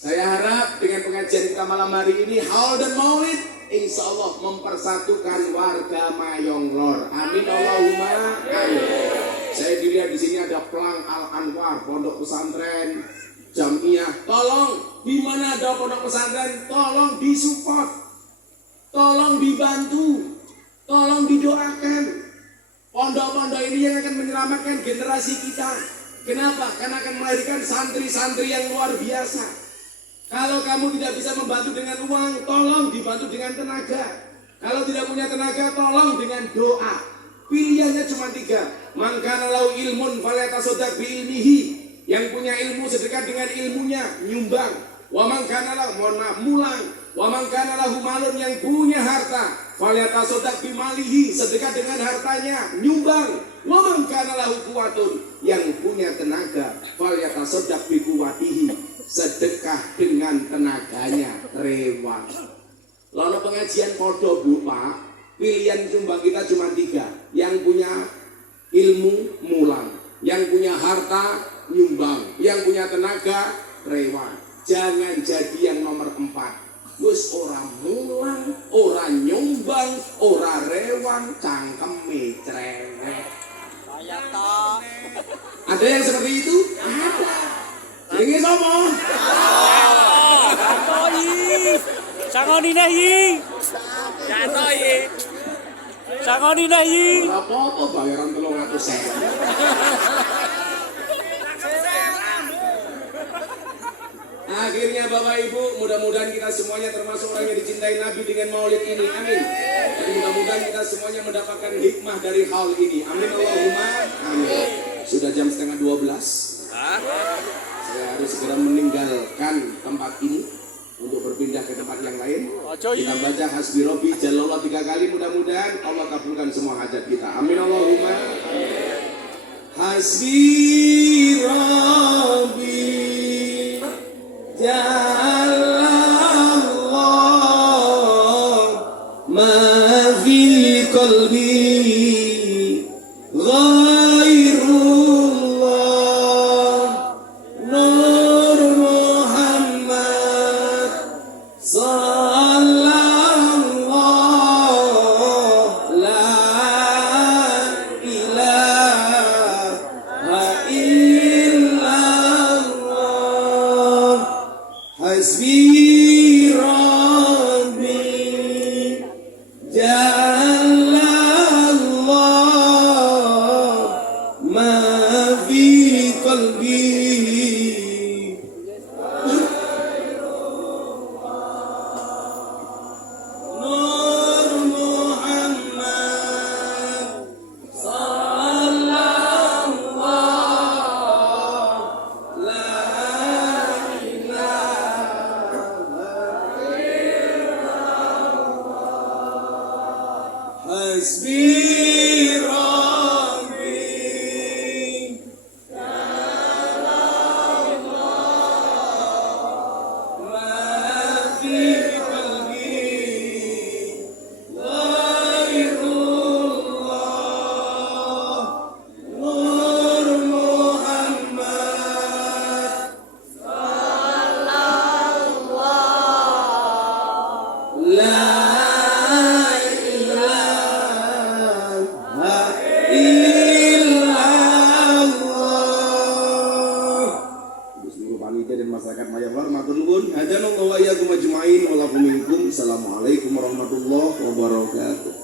Saya harap dengan pengajian kita malam hari ini, haul dan maulid, insya Allah mempersatukan warga Mayong Lor. Amin Allahumma amin. Saya dilihat di sini ada Pelang Al Anwar, pondok pesantren Jamiah. Tolong, di mana ada pondok pesantren, tolong disupport, tolong dibantu, tolong didoakan. Pondok-pondok ini yang akan menyelamatkan generasi kita. Kenapa? Karena akan melahirkan santri-santri yang luar biasa. Kalau kamu tidak bisa membantu dengan uang, tolong dibantu dengan tenaga. Kalau tidak punya tenaga, tolong dengan doa. Pilihannya cuma 3. Man kana lahu ilmun falyatasaddaq bi ilmihi. Yang punya ilmu sedekah dengan ilmunya, nyumbang. Wa man kana lahu, mulang. Wa man kana lahu malun, yang punya harta, falyatasaddaq bi malihi, sedekah dengan hartanya, nyumbang. Wa man kana lahu quwwatun, yang punya tenaga, falyatasaddaq bi quwwatihi, sedekah dengan tenaganya, rewang. Lalu pengajian podo Bu Pak, pilihan nyumbang kita cuma 3. Yang punya ilmu, mulang. Yang punya harta, nyumbang. Yang punya tenaga, rewang. Jangan jadi yang nomor 4. Wis ora mulang, ora nyumbang, ora rewang, cangkeme cerewet. Ada yang seperti itu? Ada. Jenenge sapa? Sangoni nahi. Jatoi. Sangoni nahi. Ora apa-apa bayaran 300.000. Akhirnya Bapak Ibu, mudah-mudahan kita semuanya termasuk orang yang dicintai Nabi dengan maulid ini. Amin. Dan mudah-mudahan kita semuanya mendapatkan hikmah dari hal ini. Amin Allahumma amin. Sudah jam 11:30. Saya harus segera meninggalkan tempat ini untuk berpindah ke tempat yang lain. Kita baca hasbi robbi jalallah 3 kali. Mudah-mudahan Allah kabulkan semua hajat kita. Amin Allahumma amin. Hasbi robbi jalallah ma fi qalbi ghairullah nur Muhammad sallallahu la ilaha illallah hasbi rabbi jalallah ma fi qalbi nur Muhammad sallallahu la hasbi rabbi ma fi qalbi ghairullah nur Muhammad la Assalamualaikum warahmatullahi wabarakatuh.